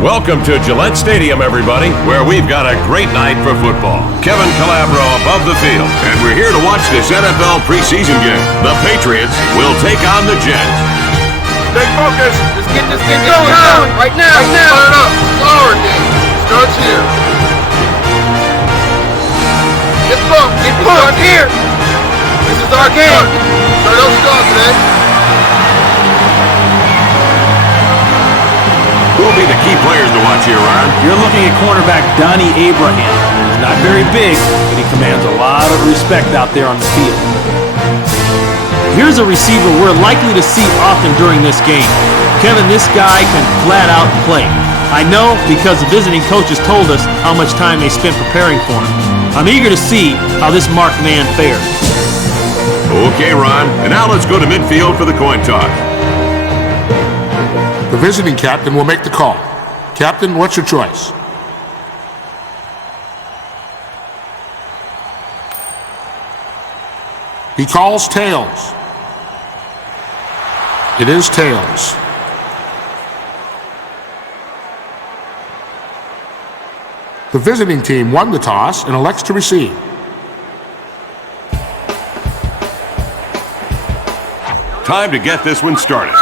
Welcome to Gillette Stadium, everybody, where we've got a great night for football. Kevin Calabro above the field, and we're here to watch this NFL preseason game. The Patriots will take on the Jets. Stay focused. Let's get this thing going. Right now. Fire it up. Our game starts here. Get pumped. Get pumped here. This is our game. Start those shots, man. Who will be the key players to watch here, Ron? You're looking at cornerback Donnie Abraham. He's not very big, but he commands a lot of respect out there on the field. Here's a receiver we're likely to see often during this game. Kevin, this guy can flat out play. I know because the visiting coaches told us how much time they spent preparing for him. I'm eager to see how this marked man fares. Okay, Ron. And now let's go to midfield for the coin toss. The visiting captain will make the call. Captain, what's your choice? He calls tails. It is tails. The visiting team won the toss and elects to receive. Time to get this one started.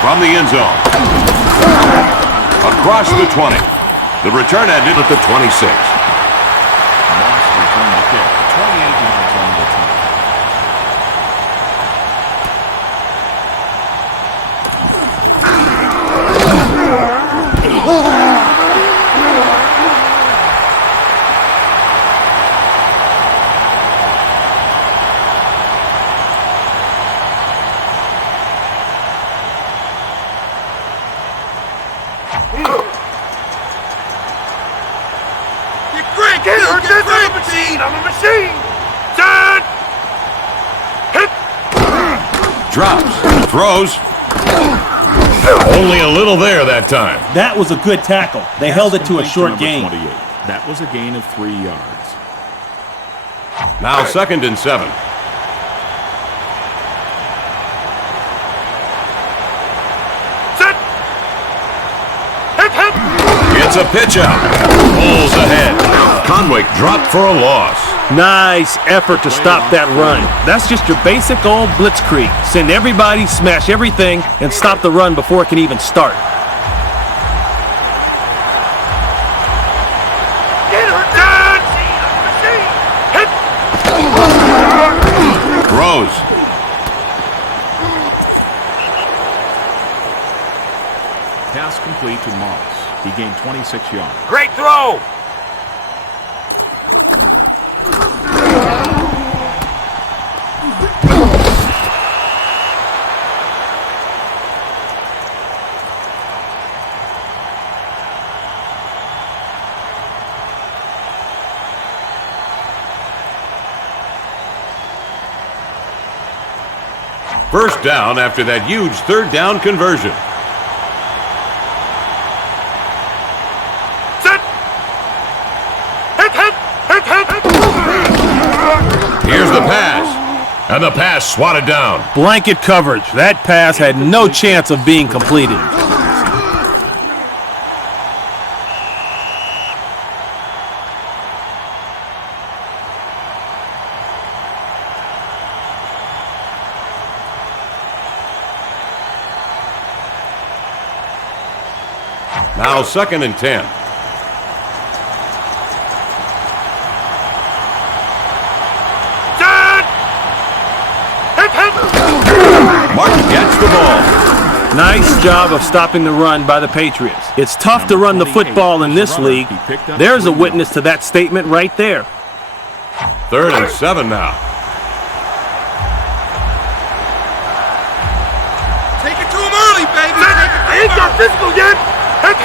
From the end zone. Across the 20. The return ended at the 26. Moss returned the kick. 28 yards on the return. I'm a machine! Set! Hit! Drops. Throws. Only a little there that time. That was a good tackle. They held it to a short gain. 28. That was a gain of 3 yards. Now 2nd and 7. Set! Hit! It's a pitch out. Pulls ahead. Conwick dropped for a loss. Nice effort to stop that run. That's just your basic old blitzkrieg. Send everybody, smash everything, and stop the run before it can even start. Get her done! Hit! Throws. Pass complete to Moss. He gained 26 yards. Great throw! First down after that huge 3rd down conversion. Set! Hit! Here's the pass. And the pass swatted down. Blanket coverage. That pass had no chance of being completed. Now 2nd and 10. Martin gets the ball. Nice job of stopping the run by the Patriots. It's tough to run the football in this league. There's a witness to that statement right there. 3rd and 7 now. Take it to him early, baby! I ain't got physical yet! Hit!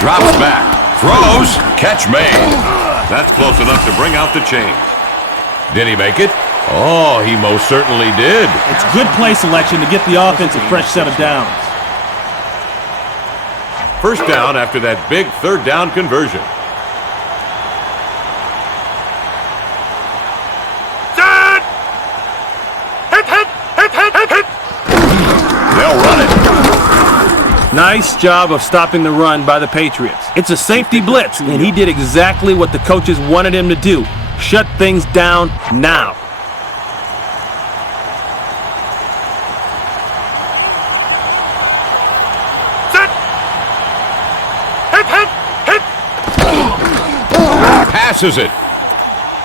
Drops back. Throws. Catch made. That's close enough to bring out the chains. Did he make it? Oh, he most certainly did. It's good play selection to get the offense a fresh set of downs. First down after that big 3rd down conversion. Nice job of stopping the run by the Patriots. It's a safety blitz, and he did exactly what the coaches wanted him to do. Shut things down now. Set! Hit, hit, hit! Passes it.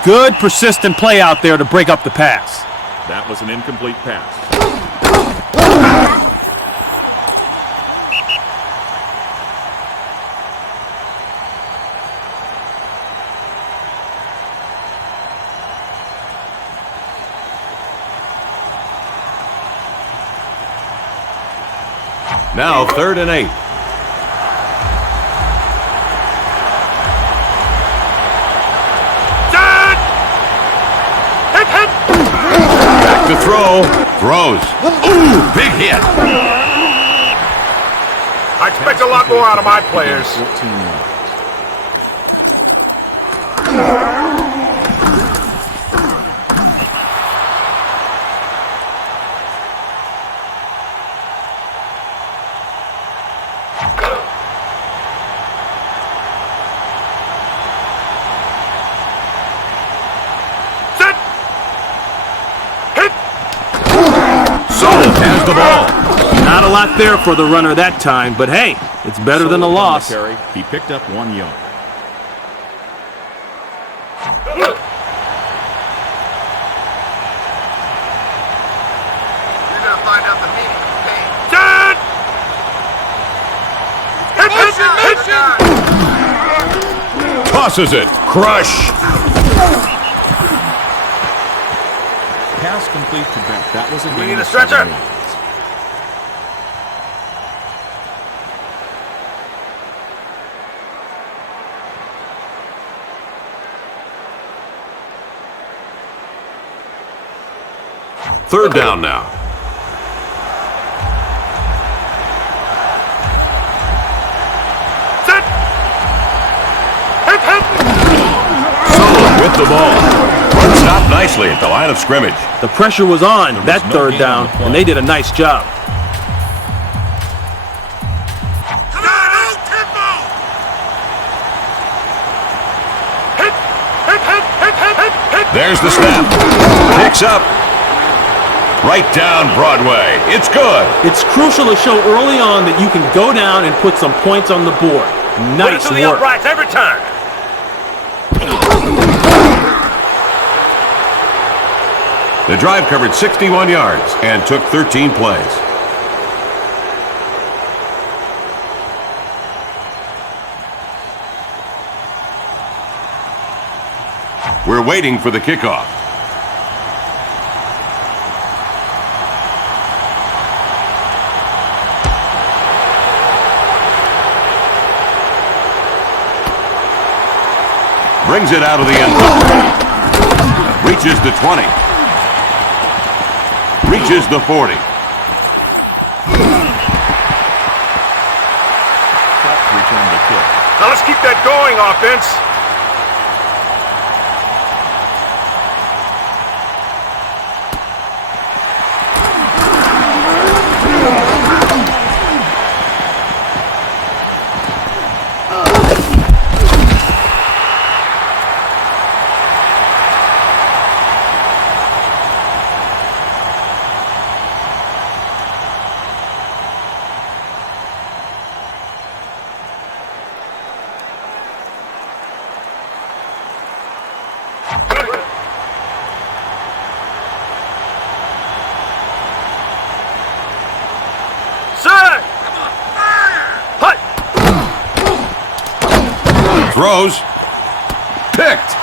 Good, persistent play out there to break up the pass. That was an incomplete pass. Now 3rd and 8. Set! Hit, hit! Back to throw. Throws. Ooh, big hit. I expect a lot more out of my players. 14 yards. Set! Hit! Solid has the ball. Not a lot there for the runner that time, but hey, it's better than a On the loss. carry, he picked up 1 yard. You're gonna find out the meaning of pain. Set! Hit, hit, hit! Tosses it. Crush. Pass complete to Beck. That was a We gain need a of stretcher. 7 yards. Third down now. Set! Hit, hit! Solid with the ball. Run stopped nicely at the line of scrimmage. The pressure was on that no third gain down, on the play. and they did a nice job. Hit, hit, hit, hit, hit, hit, hit! There's the snap. Picks up. Right down Broadway. It's good. It's crucial to show early on that you can go down and put some points on the board. Put it Nice to the work. uprights every time. The drive covered 61 yards and took 13 plays. We're waiting for the kickoff. Brings it out of the end zone. Reaches the 20. Reaches the 40. Return the kick. Now let's keep that going, offense. Set! Hut! Throws. Picked.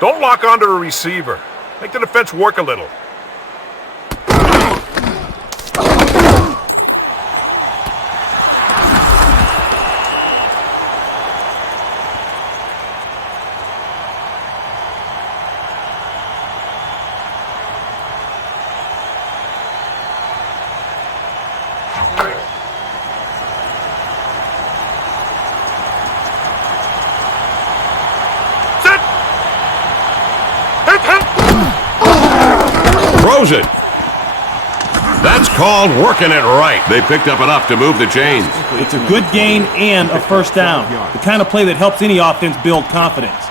Don't lock onto a receiver. Make the defense work a little. Throws it. That's called working it right. They picked up enough to move the chains. It's a good gain and a first down. The kind of play that helps any offense build confidence.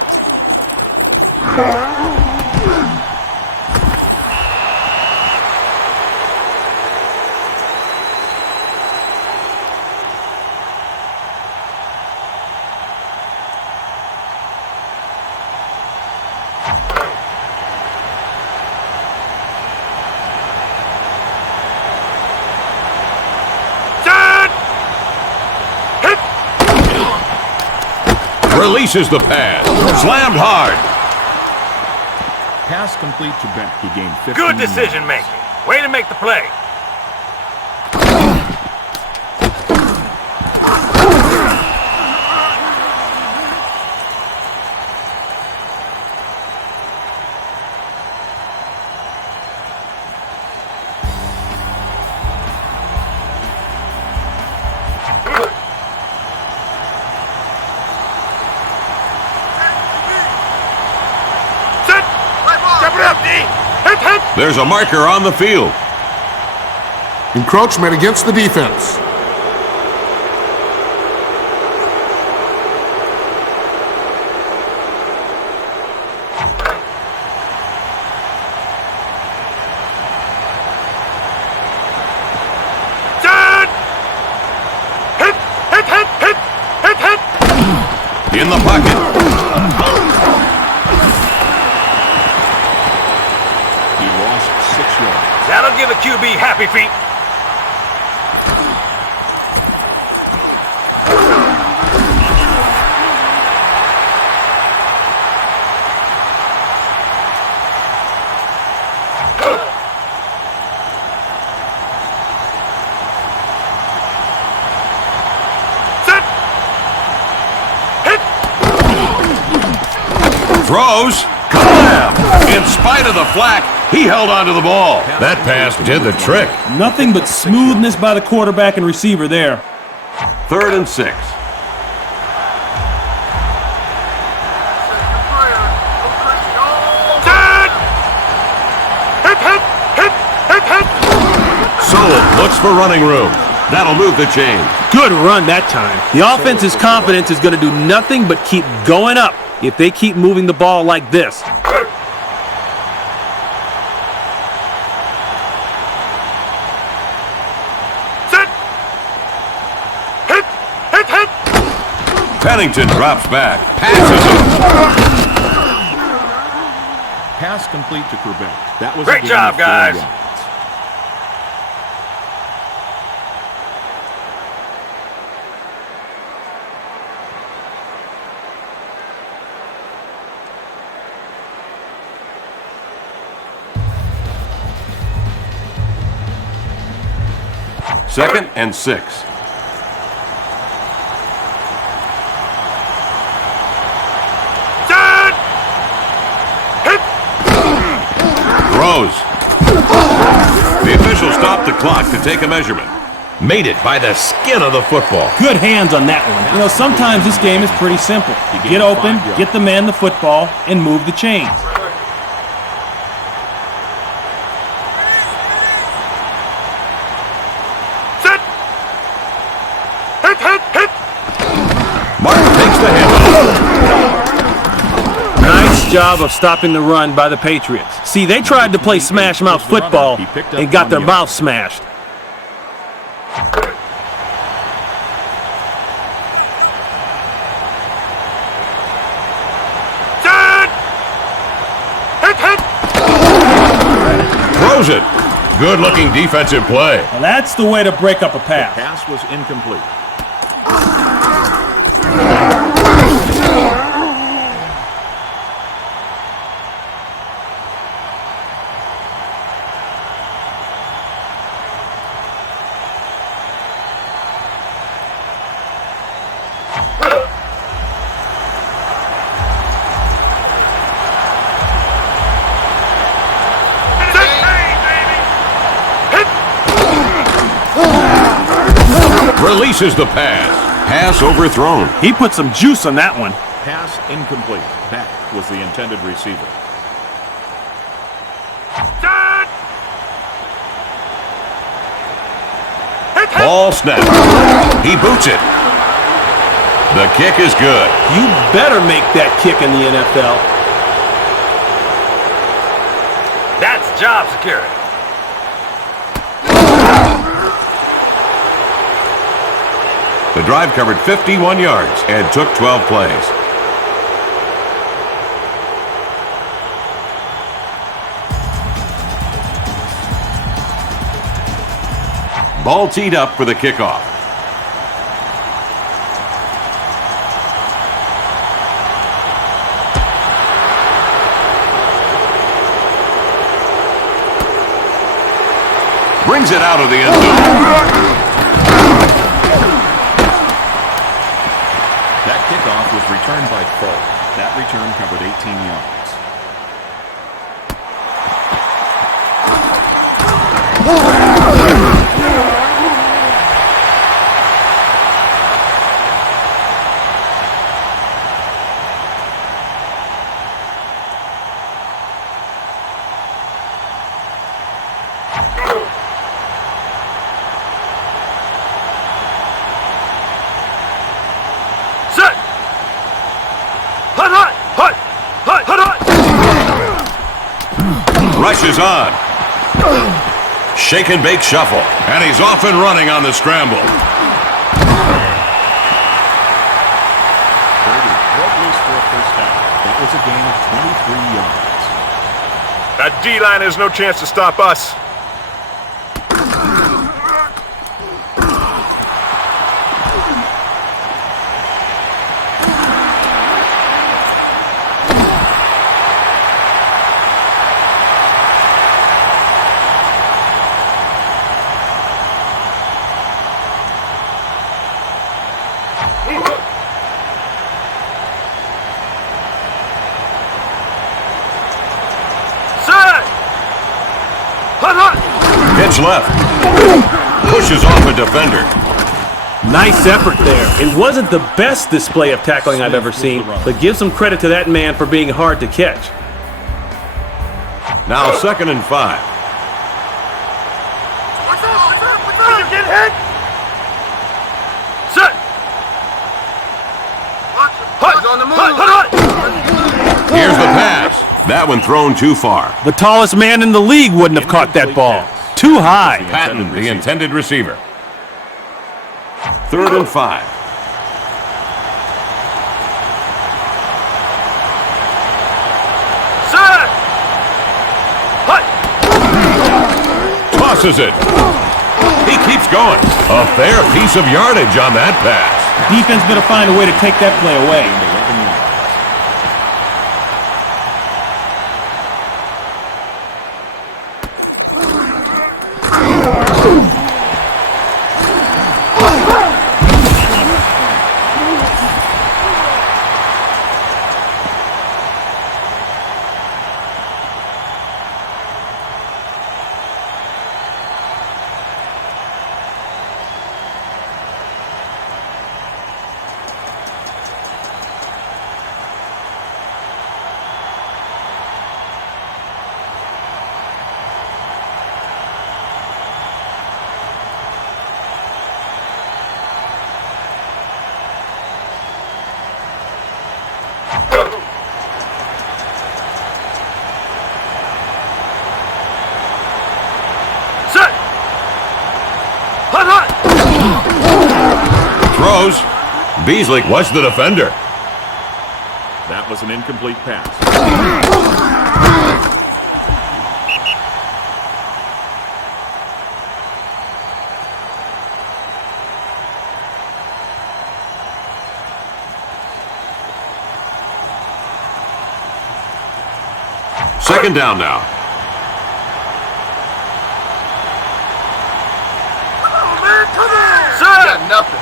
Releases the pass. Slammed hard. Pass complete to Beck. He gained 15 Good decision making. Way to make the play. There's a marker on the field. Encroachment against the defense. In the pocket. That'll give a QB happy feet. Set. Hit. Throws. Collab. In spite of the flack, he held onto the ball. That pass did the trick. Nothing but smoothness by the quarterback and receiver there. 3rd and 6. Sold looks for running room. That'll move the chain. Good run that time. The offense's confidence is going to do nothing but keep going up if they keep moving the ball like this. Pennington drops back. Passes him. Pass complete to Quebec. That was great job, guys. Second and 6. Throws. The official stopped the clock to take a measurement. Made it by the skin of the football. Good hands on that one. You know, sometimes this game is pretty simple. Get open, get the man the football, and move the chains. Set. Hit. Martin takes the handoff. Nice job of stopping the run by the Patriots. See, they tried to play smash mouth football and got their mouth smashed. Throws it. Good looking defensive play. Now that's the way to break up a pass. The pass was incomplete. Releases the pass. Pass overthrown. He put some juice on that one. Pass incomplete. Beck was the intended receiver. Ball snap. He boots it. The kick is good. You better make that kick in the NFL. That's job security. The drive covered 51 yards and took 12 plays. Ball teed up for the kickoff. Brings it out of the end zone. That kickoff was returned by Folk. That return covered 18 yards. Rushes on. Shake and bake shuffle. And he's off and running on the scramble. Brady broke loose for a first down. That was a gain of 23 yards. That D-line has no chance to stop us. Pitch left. Pushes off a defender. Nice effort there. It wasn't the best display of tackling I've ever seen, but give some credit to that man for being hard to catch. Now 2nd and 5. What's up? You get hit? Set. Hut on the move. Here's the pass. That one thrown too far. The tallest man in the league wouldn't have caught that ball. Too high. Patton, the intended receiver. 3rd and 5. Set. Hut. Tosses it. He keeps going. A fair piece of yardage on that pass. Defense better find a way to take that play away. Throws. Beasley was the defender. That was an incomplete pass. Second down now. Got nothing.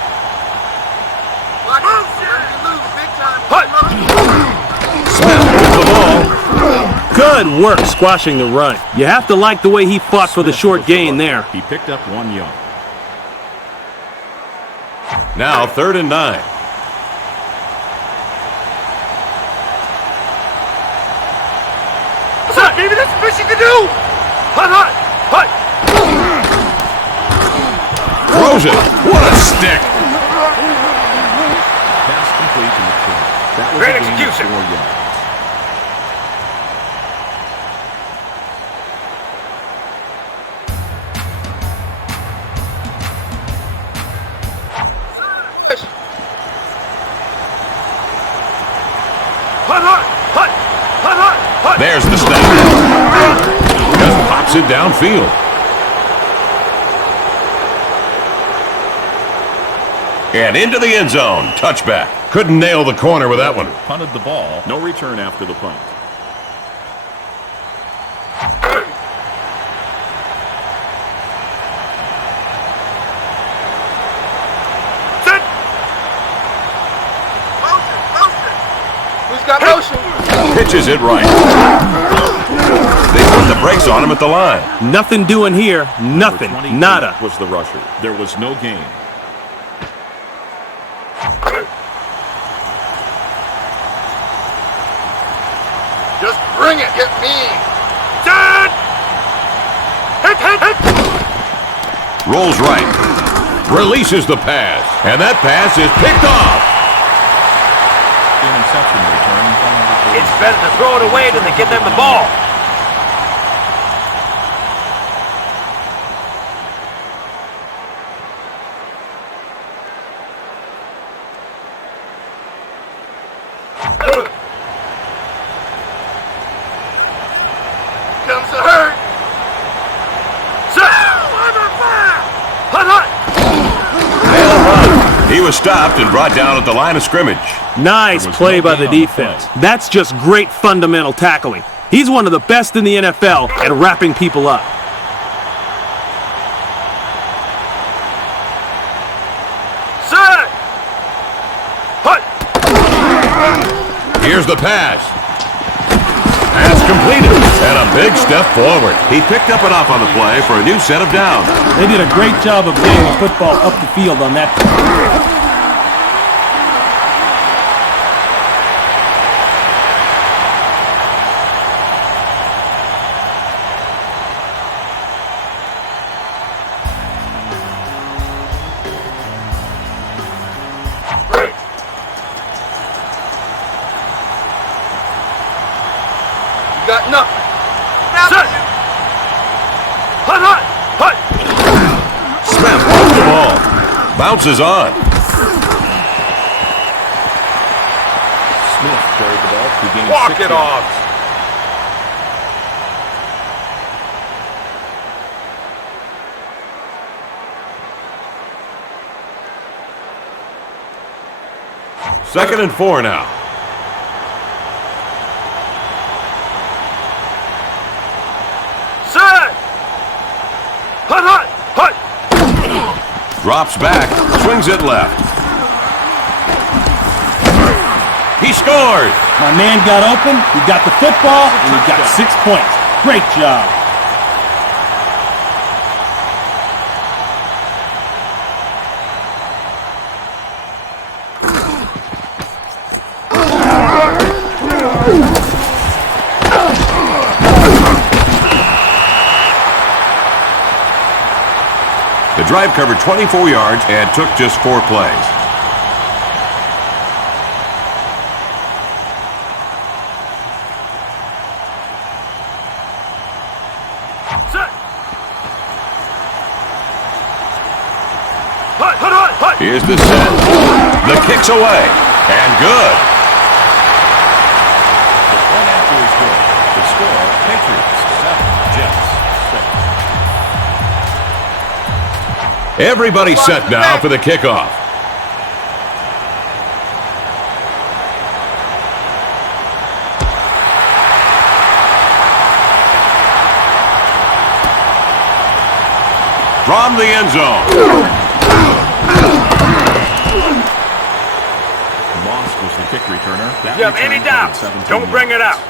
The ball. Good work squashing the run. You have to like the way he fought for the short gain there. He picked up 1 yard. Now 3rd and 9. Baby, that's the best you can do. Hut. Throws throws it. What a stick. Pass complete to McCoy. That was Great a gain of execution. 4 yards. There's the snap. Just pops it downfield. And into the end zone. Touchback. Couldn't nail the corner with that one. Punted the ball. No return after the punt. Sit. Who's got motion? Pitches it right. They put the brakes on him at the line. Nothing doing here. Nothing. Number 22 Nada. was the rusher. There was no gain. Just bring it. Get me. Set. Hit, hit, hit. Rolls right. Releases the pass. And that pass is picked off. Interception return from number 4. It's better to throw it away than to give them the ball. Comes the hurt. Set. Under fire. Hut, hut. He was stopped and brought down at the line of scrimmage. Nice There was play no by gain the on the defense. play. That's just great fundamental tackling. He's one of the best in the NFL at wrapping people up. Set. Hut. Here's the pass. Pass completed. And a big step forward. He picked up enough on the play for a new set of downs. They did a great job of getting the football up the field on that play. Got nothing. Set. Hut, hut, hut. Smith off the ball. Bounces on. Smith carried the ball to gain Walk 6 it yards. off. Second and 4 now. Set. Hut, hut, hut. Drops back. Swings it left. He scored. My man got open, he got the football, and he got 6 points. Great job. The drive covered 24 yards and took just 4 plays. Set. Hut, hut, hut, hut. Here's the set. The kick's away. And good. The point after is good. The score, Patriots 7, Jets 6. Everybody set now for the kickoff. From the end zone. Moss was the kick returner. That You have any return covered doubts, 17 don't bring it yards. out.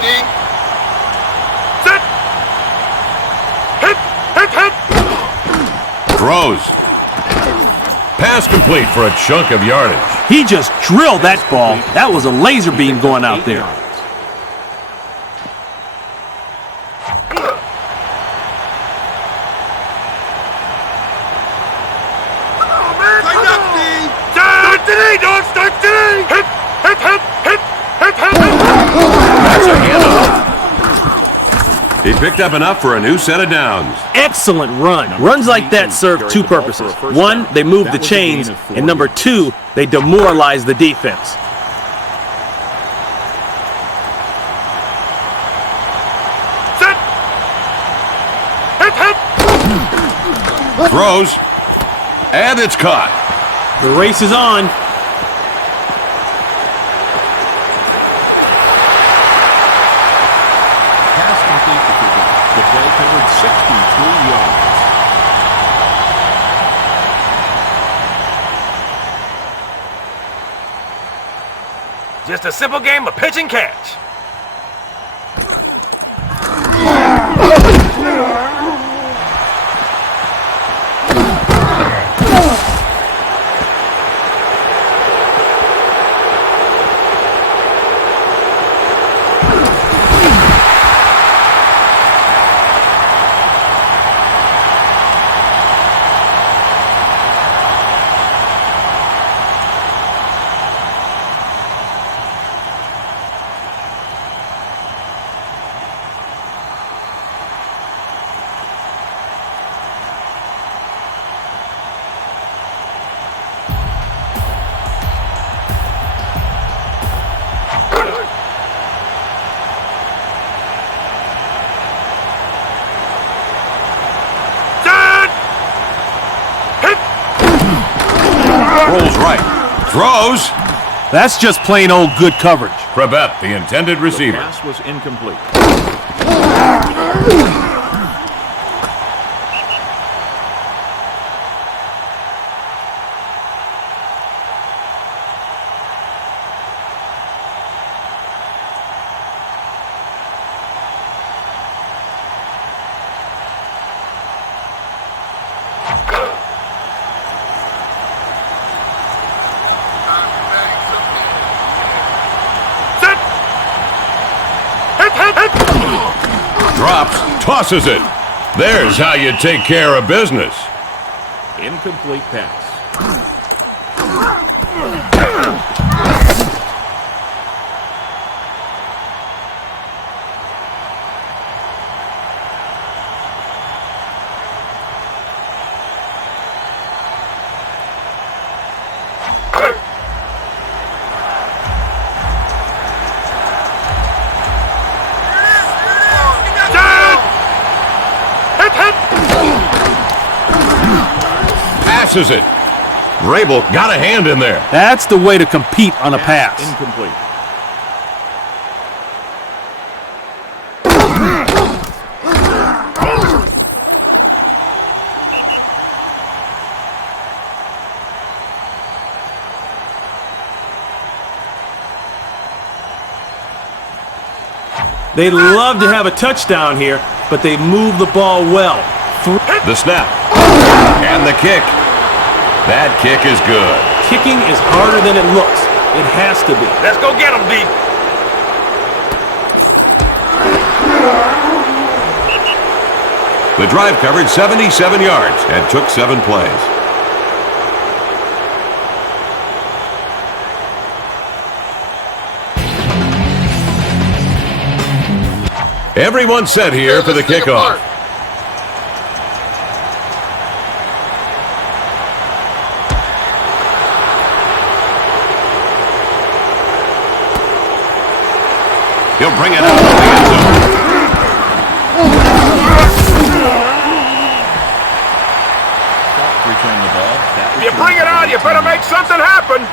D. Set. Hit. Hit. Hit. Throws. Pass complete for a chunk of yardage. He just drilled that ball. That was a laser beam going out there. Tighten up, D. Start today, dog. Start today. Hit. Hit. Hit. Hit. Hit. Hit. Hit. That's a handoff. He picked up enough for a new set of downs. Excellent run. Runs like that serve two purposes. One, they move the chains, and number two, they demoralize the defense. Set. Hit. Hit. Throws. And it's caught. The race is on. Pass complete to Cooper. The play covered 63 yards. Just a simple game of pitch and catch. Rolls right. Throws. That's just plain old good coverage. Krebet, the intended The receiver. pass was incomplete. Set. Hit. Hit. Hit. Drops. Tosses it. There's how you take care of business. Incomplete pass. Passes it. Rabel got a hand in there. That's the way to compete on a pass. Incomplete. They'd love to have a touchdown here, but they move the ball well. The snap. And the kick. That kick is good. Kicking is harder than it looks. It has to be. Let's go get him, D. The drive covered 77 yards and took 7 plays. Everyone set here for the kickoff. He'll bring it out of the end zone. Return the ball. That If you bring it out, you better make something happen.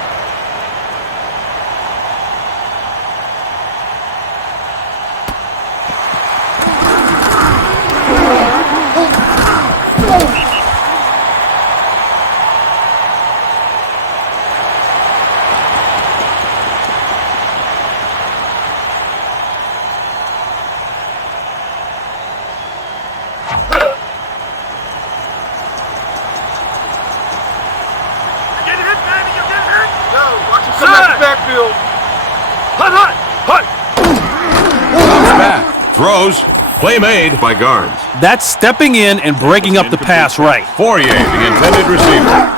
Throws. Play made by guards. That's stepping in and breaking up the pass right. Fourier, the intended receiver.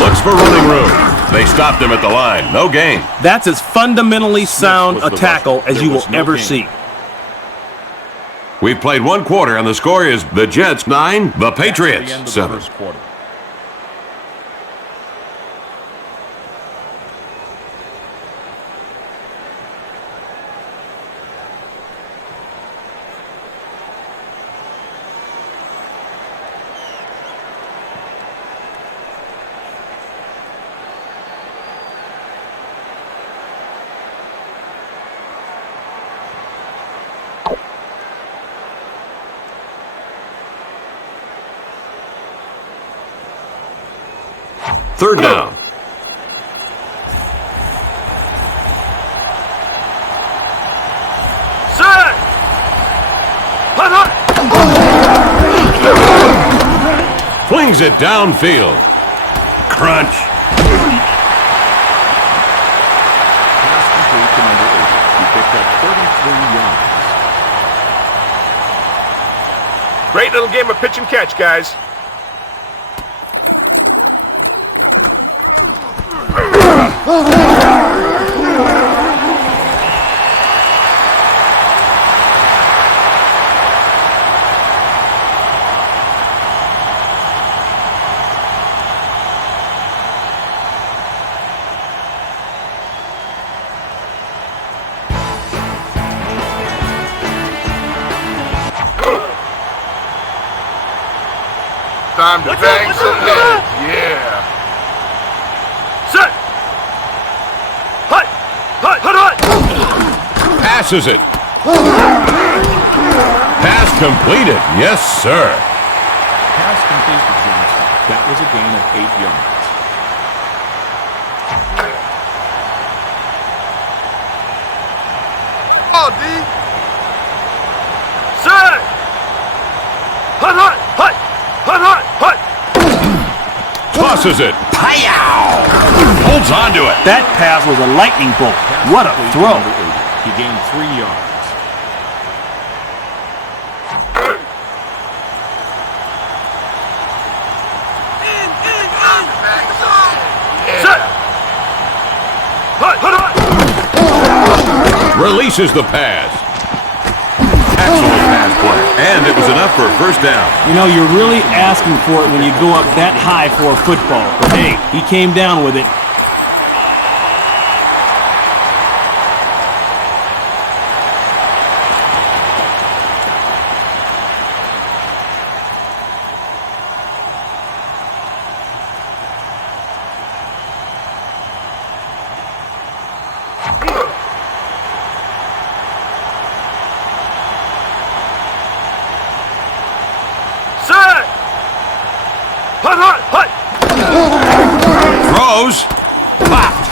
Looks for running room. They stopped him at the line. No gain. That's as fundamentally sound a tackle as you will ever see. We've played one quarter, and the score is the Jets 9, the Patriots 7. Third down. Set! Hut, hut! Flings it downfield. Crunch. Pass complete to number 80. He picked up 33 yards. Great little game of pitch and catch, guys. Time to bang some heads. Yeah. Set! Hut! Hut! Hut! Hut! Passes it. Pass completed. Yes, sir. Pass complete to Johnson. That was a gain of 8 yards. Oh, D. Set! Hut! Hut! Hut! Hut! Hut! Hut! Tosses it. Pow! Holds on to it. That pass was a lightning bolt. What a Complete to throw. number 80. He gained 3 yards. Set! Hut! Hut! Hut! Releases the pass. Excellent pass play. And it was enough for a first down. You know, you're really asking for it when you go up that high for a football. But hey, he came down with it. Set! Hut! Hut! Hut! Throws. Popped.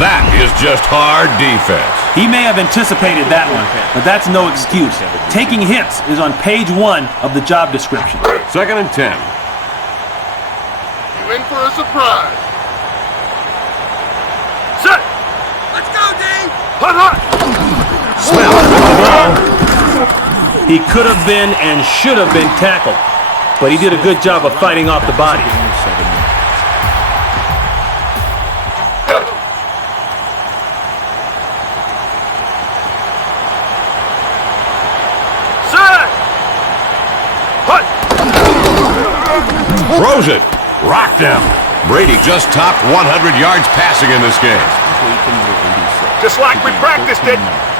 That is just hard defense. He may have anticipated that one, but that's no excuse. Taking hits is on page 1 of the job description. 2nd and 10. You in for a surprise. Set! Let's go, D. Hut! Hut! Smell with the ball. He could have been and should have been tackled, but he did a good job of fighting off the body. Gain of 7 yards. Set! Hut! Throws it. Rocked him. Brady just topped 100 yards passing in this game. Complete to number 86. Just like He we gained practiced 13 it. yards.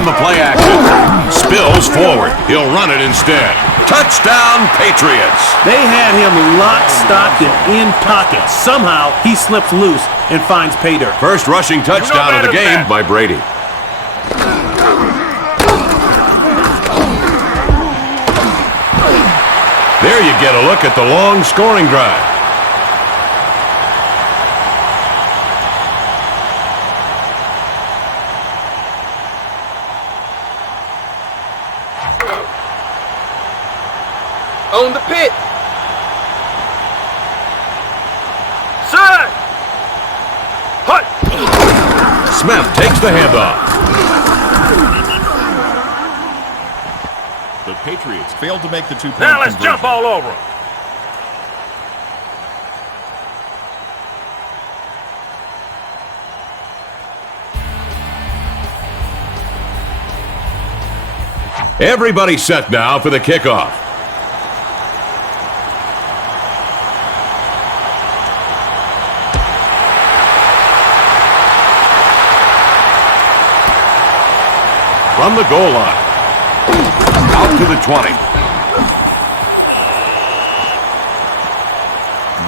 on the play action. Spills forward. He'll run it instead. Touchdown, Patriots. They had him locked, stocked, and in pocket. Somehow, he slips loose and finds pay dirt. First rushing touchdown of the game by Brady. There you get a look at the long scoring drive. On the pit. Side. Hut. Smith takes the handoff. The Patriots failed to make the two-point Now let's conversion. jump all over him. Everybody set now for the kickoff. From the goal line. Out to the 20.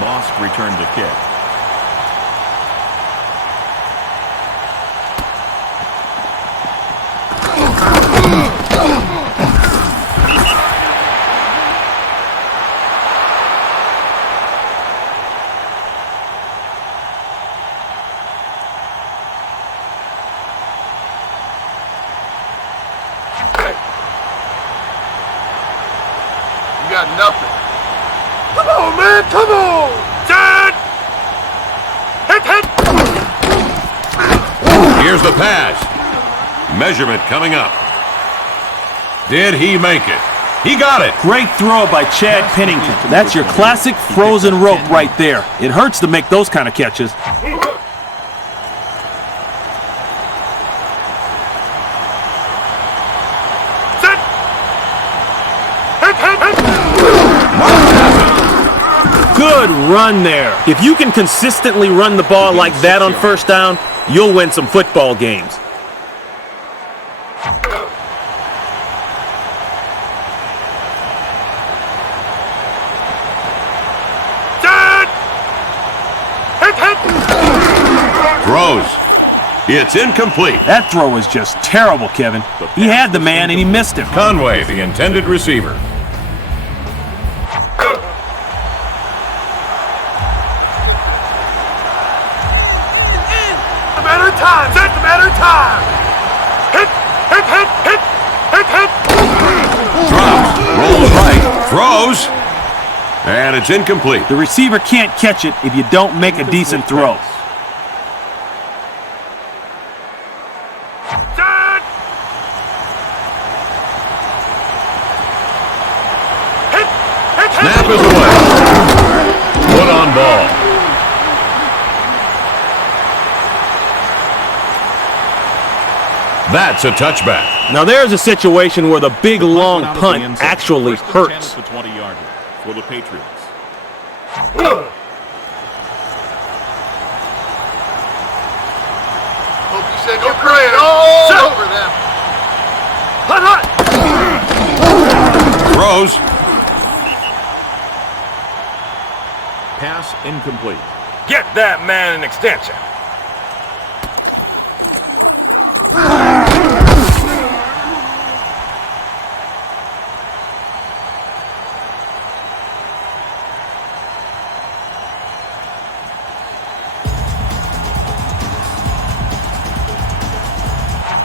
Moss returned the kick. Got nothing. Come on, man, come on! Set! Hit, hit! Here's the pass. Measurement coming up. Did he make it? He got it. Great throw by Chad Pennington. That's your classic frozen rope right there. It hurts to make those kind of catches. Set! Hit, hit, hit! Good run there. If you can consistently run the ball like that on first down, you'll win some football games. Set! Hit, hit! Throws. It's incomplete. That throw was just terrible, Kevin. He had the man and he missed him. Conway, the intended receiver. Matter of time! Set the matter of time! Hit! Hit! Hit! Hit! Hit! Hit! Drops. Rolls right. Throws. And it's incomplete. The receiver can't catch it if you don't make a decent throw. Set! Hit! Hit! Hit! Snap is away. Put on ball. That's a touchback. Now there's a situation where the big long punt actually hurts. The 20-yard line for the Patriots. Hope you said your prayers all over them. Hut, hut! Throws. Pass incomplete. Get that man an extension.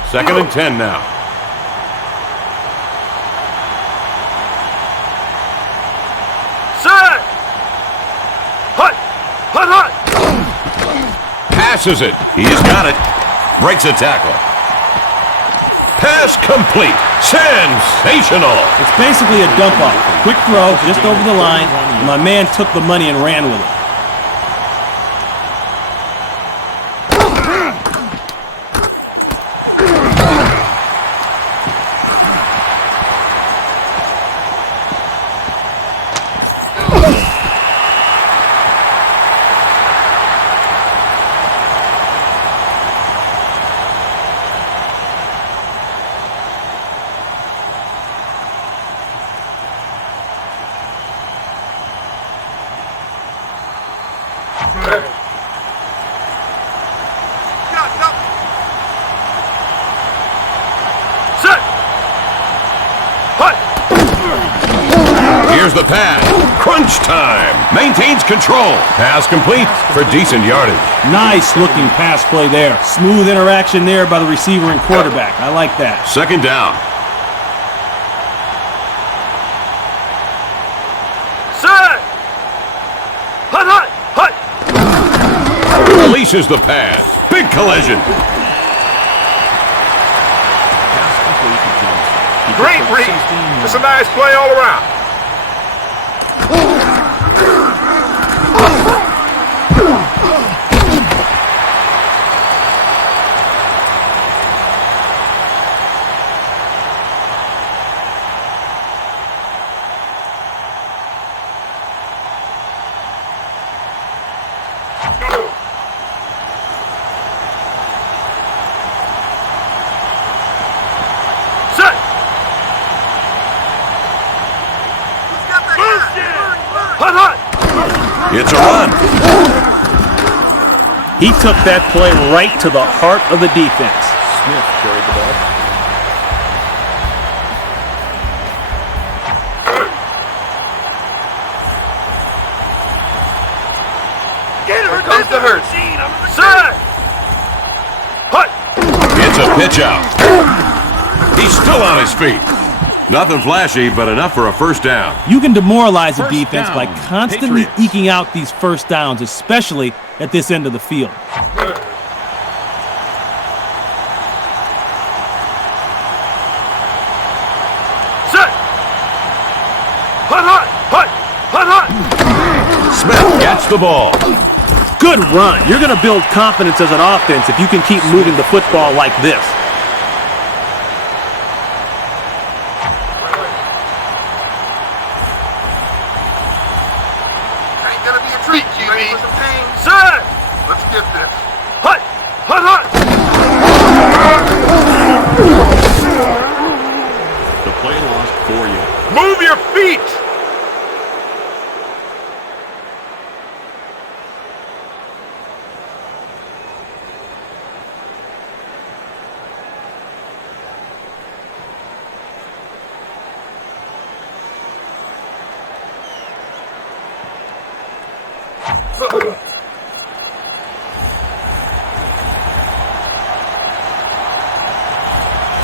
Second and 10 now. Set! Hut! Hut, hut! Passes it. He's got it. Breaks a tackle. Pass complete. Sensational. It's basically a dump off. Quick throw, just over the line. And my man took the money and ran with it. Here's the pass. Crunch time. Maintains control. Pass complete for decent yardage. Nice looking pass play there. Smooth interaction there by the receiver and quarterback. I like that. Second down. Set! Hut, hut, hut! Releases the pass. Big collision. Pass complete to Johnson. He Great picks up read. 16 Just a nice play all around. Set! Hut, hut! It's a run. He took that play right to the heart of the defense. Smith carried the ball. Here comes the hurt. Set! Hut! It's a pitch out. He's still on his feet. Nothing flashy, but enough for a first down. You can demoralize a First defense by down, constantly Patriots. eking out these first downs, especially at this end of the field. Set! Hut, hut, hut, hut, hut! Smith gets the ball. Good run. You're going to build confidence as an offense if you can keep moving the football like this. Ain't gonna be a treat, QB. Set! Let's get this. Hut, hut, hut! The play lost 4 yards. Move your feet! Set!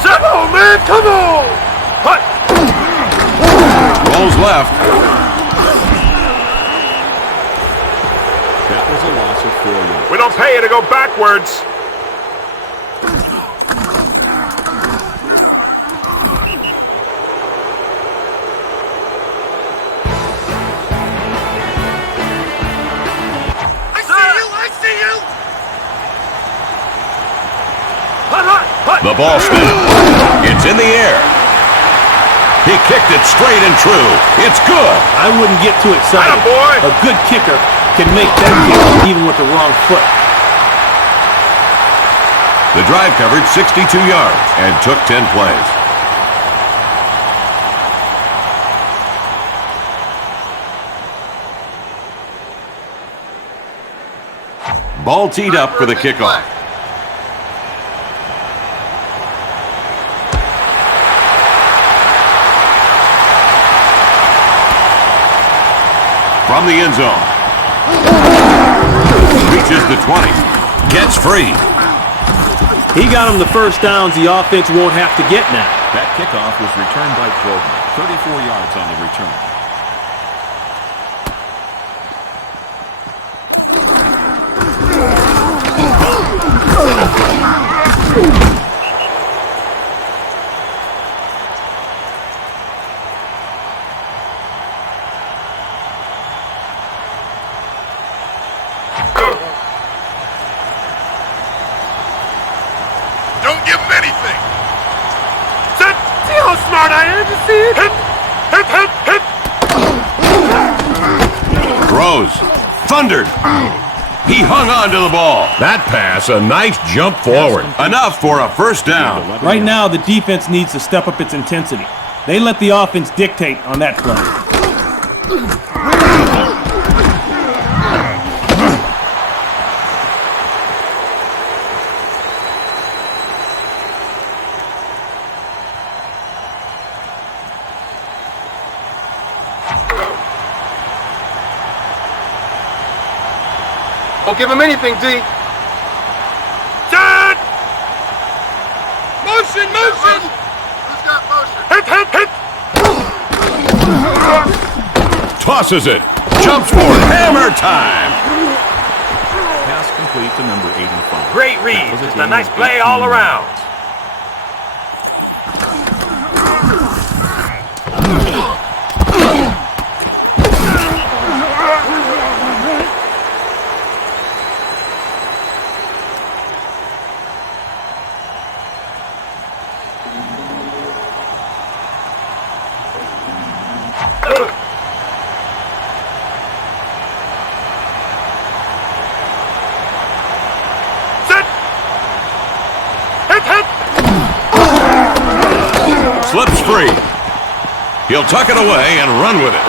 Come on, man, come on! Hut! Rolls left. That was a loss of 4 yards. We don't pay you to go backwards. I see you! Hut, hut, hut! The ball snapped. It's in the air. He kicked it straight and true. It's good. I wouldn't get too excited. Attaboy. A good kicker can make that kick even with the wrong foot. The drive covered 62 yards and took 10 plays. Ball teed up for the kickoff. From the end zone. Reaches the 20. Gets free. He got him the first downs the offense won't have to get now. That kickoff was returned by Jordan. 34 yards on the return. Don't give him anything. Set. See how smart I am? You see it? Hit, hit, hit, hit. Throws. Thundered. He hung on to the ball. That pass, a nice jump forward. Enough for a first down. Right now, the defense needs to step up its intensity. They let the offense dictate on that play. Don't give him anything, D. Set! Motion, motion! Who's got motion? Hit! Tosses it. Jumps for it. Hammer time. Pass complete to number 85. Great read. That was Just a gain nice of play 18 all around. yards. Set! Hit! Slips free. He'll tuck it away and run with it.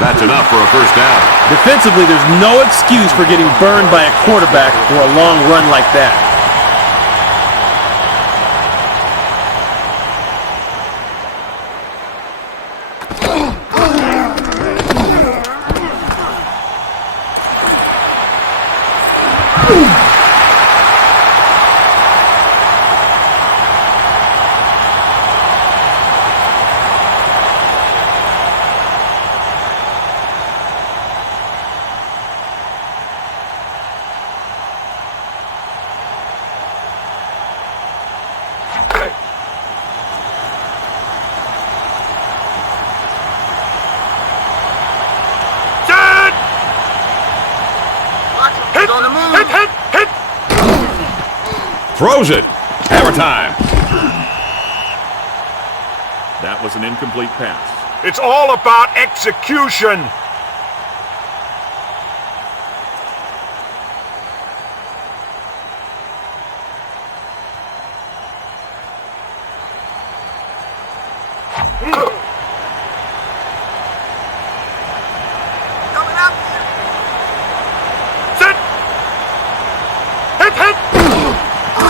That's enough for a first down. Defensively, there's no excuse for getting burned by a quarterback for a long run like that. Set! He's on the move. Hit! Throws it. Hammer time. That was an incomplete pass. It's all about execution. Coming up here. Set! Hit!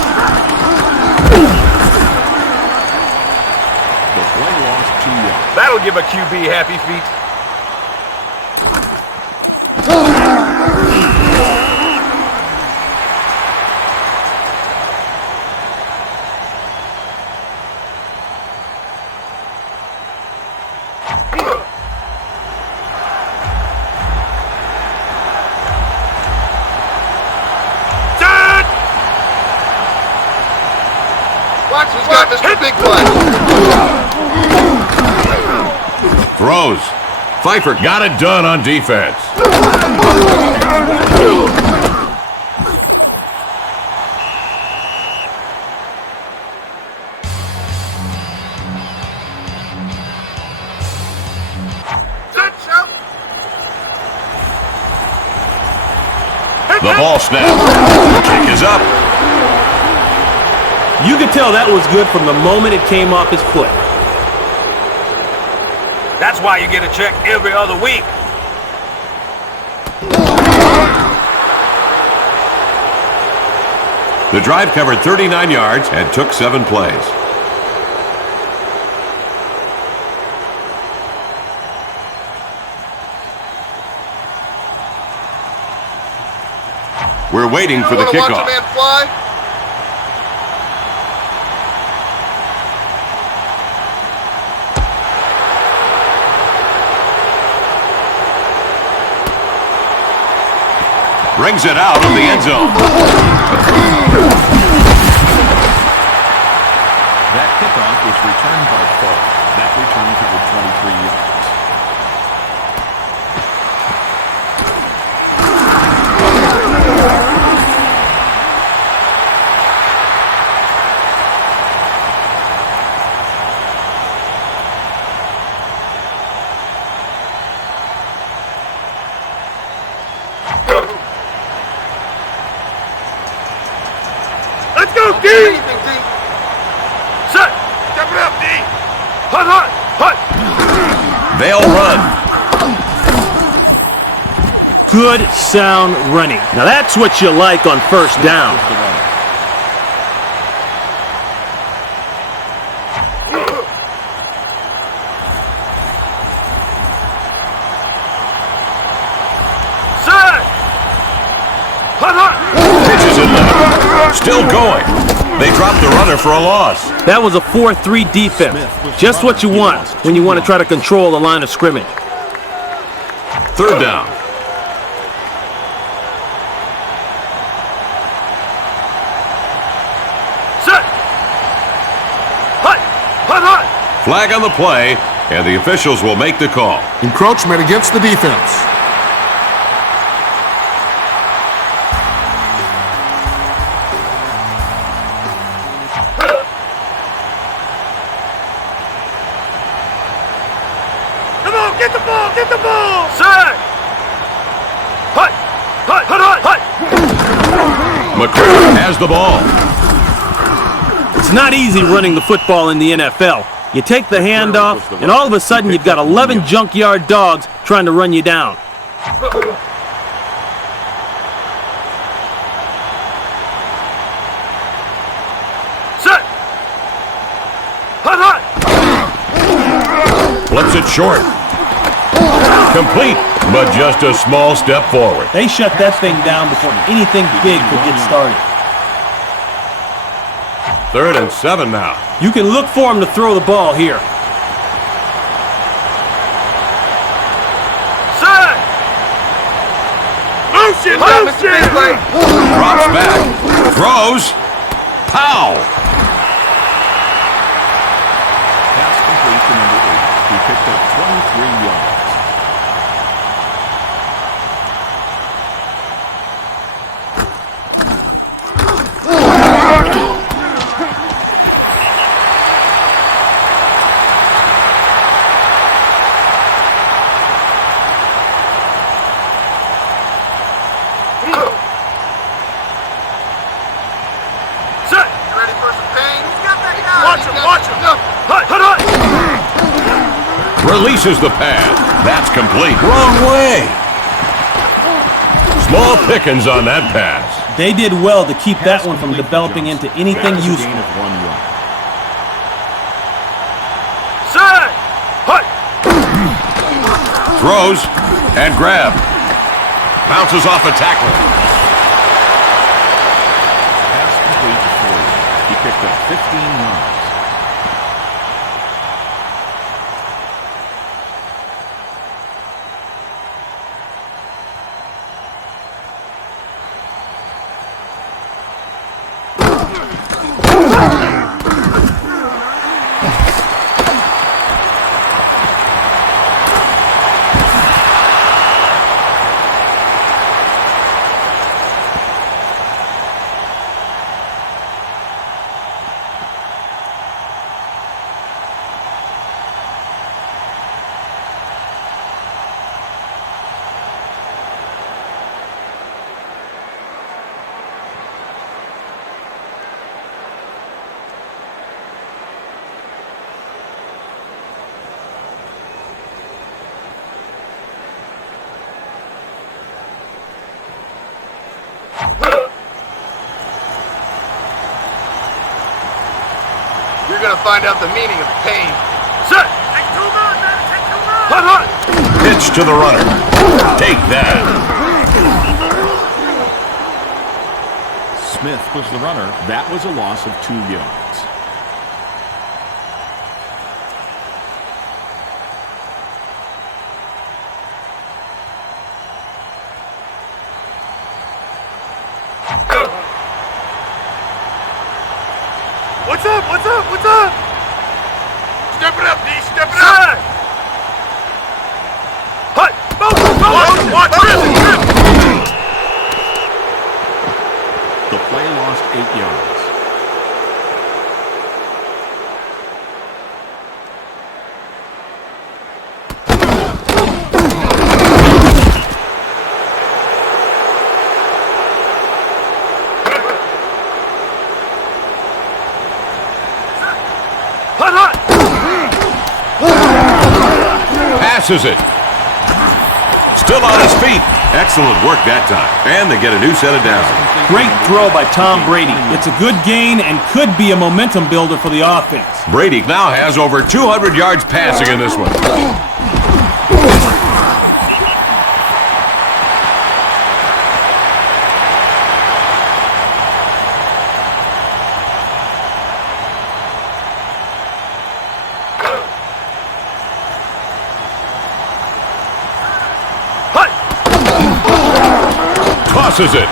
The play lost 2 yards. That'll give a QB happy feet. Set! Watch who's got Mr. Big Play. Throws. Pfeiffer got it done on defense. Set, shout. The ball snap. Kick is up. You could tell that was good from the moment it came off his foot. That's why you get a check every other week. The drive covered 39 yards and took 7 plays. We're waiting for the Wanna watch a kickoff. man fly? Brings it out of the end zone. That kickoff was returned by Falk. That return covered 23 yards. Let's go, Don't D! give him anything, D. Set! Step it up, D! Hut! They'll run. Good, sound running. Now that's what you like on first down. The runner. Set! Still going. They dropped the runner for a loss. That was a 4-3 defense. Just what you want when you want to try to control the line of scrimmage. Third down. Set. Hut. Hut, hut. Flag on the play, and the officials will make the call. Encroachment against the defense. Come on, get the ball, get the ball. Set. Hut. Hut, hut, hut, hut. McCoy has the ball. It's not easy running the football in the NFL. You take the handoff, and all of a sudden you've got 11 junkyard dogs trying to run you down. Set. Hut, hut. Flips it short. Complete, but just a small step forward. They shut that thing down before anything big could get started. 3rd and 7 now. You can look for him to throw the ball here. Set. Motion, motion. Drops back. Throws. Pow! Pass complete to number 8. He picked up 23 yards. Set. You ready for some pain? Watch him, watch him. Hut, hut, hut. Releases the pass. That's complete. Wrong way. Small pickings on that pass. They did well to keep that one from developing into anything That is a useful. gain of 1 yard. Set. Hut. Throws and grab. Bounces off a tackler. Pass complete to 40. He picked up 15 yards. You're gonna find out the meaning of pain. Set. Hut, hut. Pitch to the runner. Take that. Smith was the runner. That was a loss of 2 yards. What's up? What's up? What's up? Step it up, D. Step it up. Set. Hut. Watch this. The play lost 8 yards. Hut, hut. Passes it. Still on his feet. Excellent work that time. And they get a new set of downs. Great throw by Tom Brady. It's a good gain and could be a momentum builder for the offense. Brady now has over 200 yards passing in this one. Tosses it.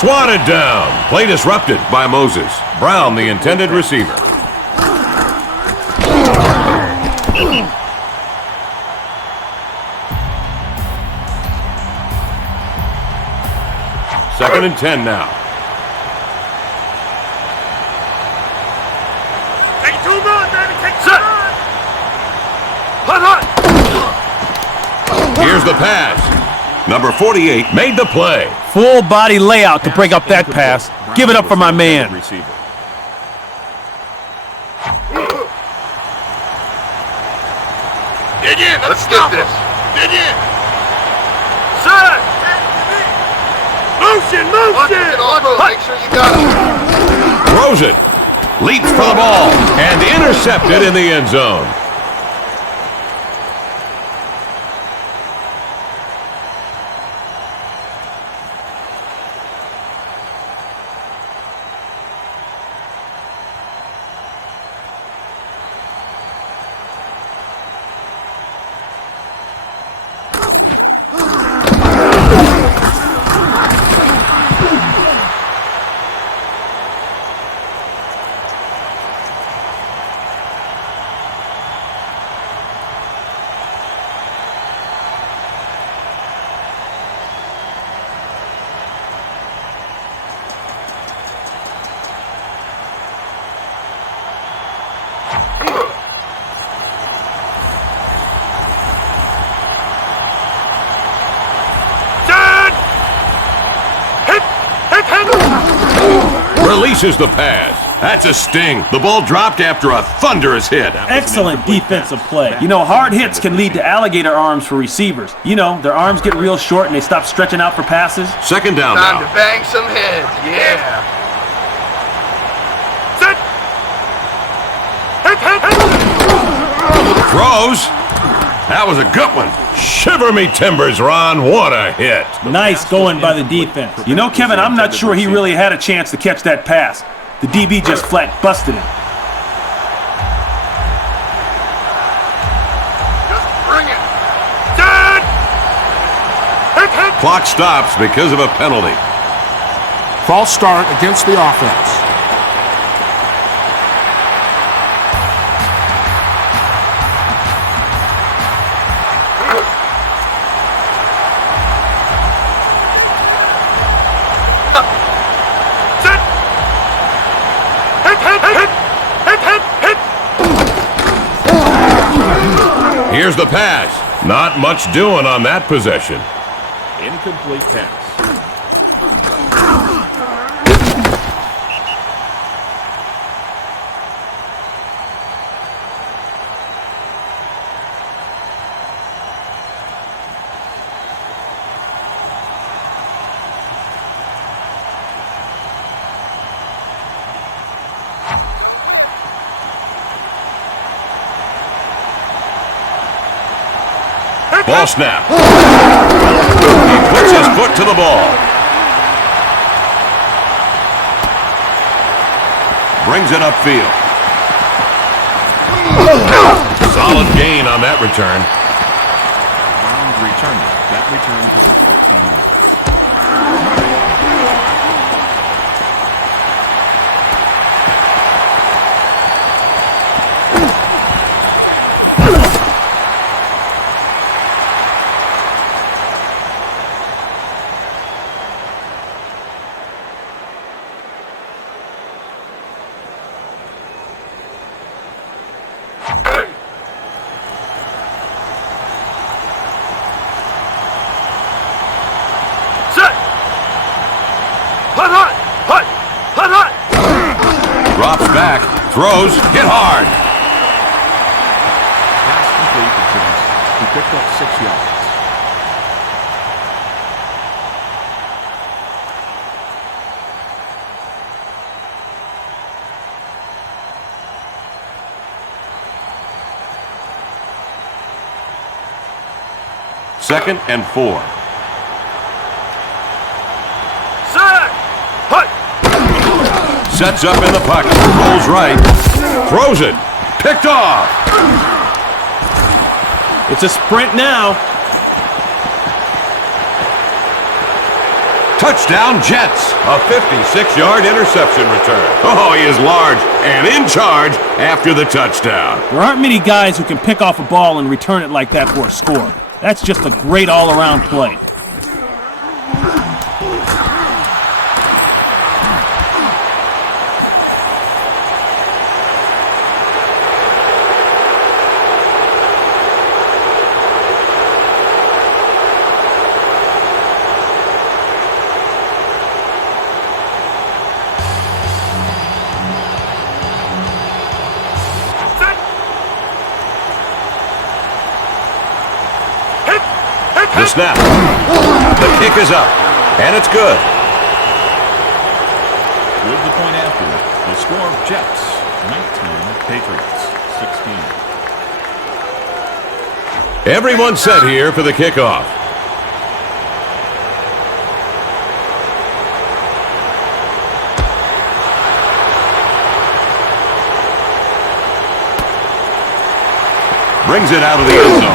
Swatted down. Play disrupted by Moses. Brown, the intended receiver. Second and 10 now. Take 2 run, baby. Take 2 run. Hut. Here's the pass. Number 48 made the play. Full body layout to break up that pass. Give it up for my man. Dig in. Let's get this. Dig in. Set. Motion. Make sure you got it. Throws it. Leaps for the ball. And intercepted in the end zone. Releases the pass. That's a sting. The ball dropped after a thunderous hit. Excellent defensive play. You know, hard hits can lead to alligator arms for receivers. You know, their arms get real short and they stop stretching out for passes. Second down Time now. to bang some heads. Yeah. Set. Throws. That was a good one. Shiver me timbers, Ron. What a hit. Nice going by the defense. You know, Kevin, I'm not sure he really had a chance to catch that pass. The DB just flat busted him. Just bring it. Set. Clock stops because of a penalty. False start against the offense. Here's the pass. Not much doing on that possession. Incomplete pass. Ball snap. He puts his foot to the ball. Brings it upfield. Solid gain on that return. Browns return it. That return to the 14 yards. Drops back, throws, hit hard. Pass complete to Johnson. He picked up 6 yards. Second and 4. Sets up in the pocket, rolls right, throws it, picked off. It's a sprint now. Touchdown Jets. A 56-yard interception return. Oh, he is large and in charge after the touchdown. There aren't many guys who can pick off a ball and return it like that for a score. That's just a great all-around play. The snap. The kick is up, and it's good. With the point after, the score, Jets 19, Patriots 16. Everyone set here for the kickoff. Brings it out of the end zone.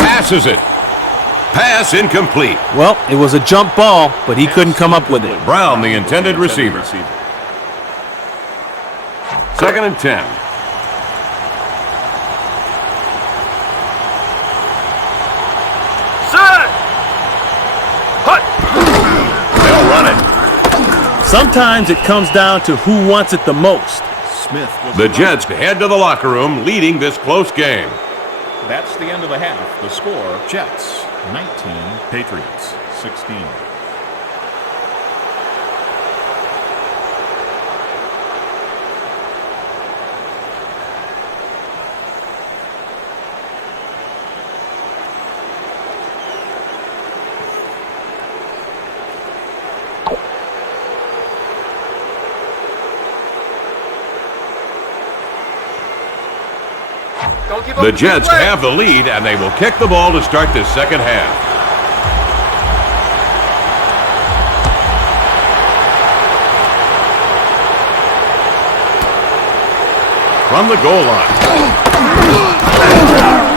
Passes it. Pass incomplete. Well, it was a jump ball, but he couldn't come up with it. Brown, the intended receiver. 2nd and 10. Set! Hut! They'll run it. Sometimes it comes down to who wants it the most. Smith. The Jets head to the locker room, leading this close game. That's the end of the half. The score, Jets 19, Patriots 16. The Jets have the lead, and they will kick the ball to start this second half. From the goal line.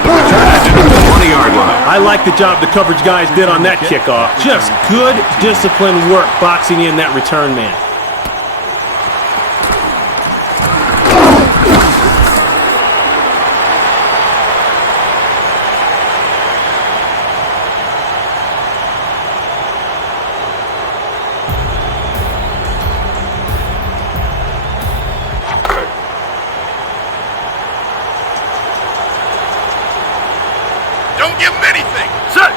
The return is into the 20-yard line. I like the job the coverage guys did on that kickoff. Just good, disciplined work boxing in that return man. Don't give him anything. Set!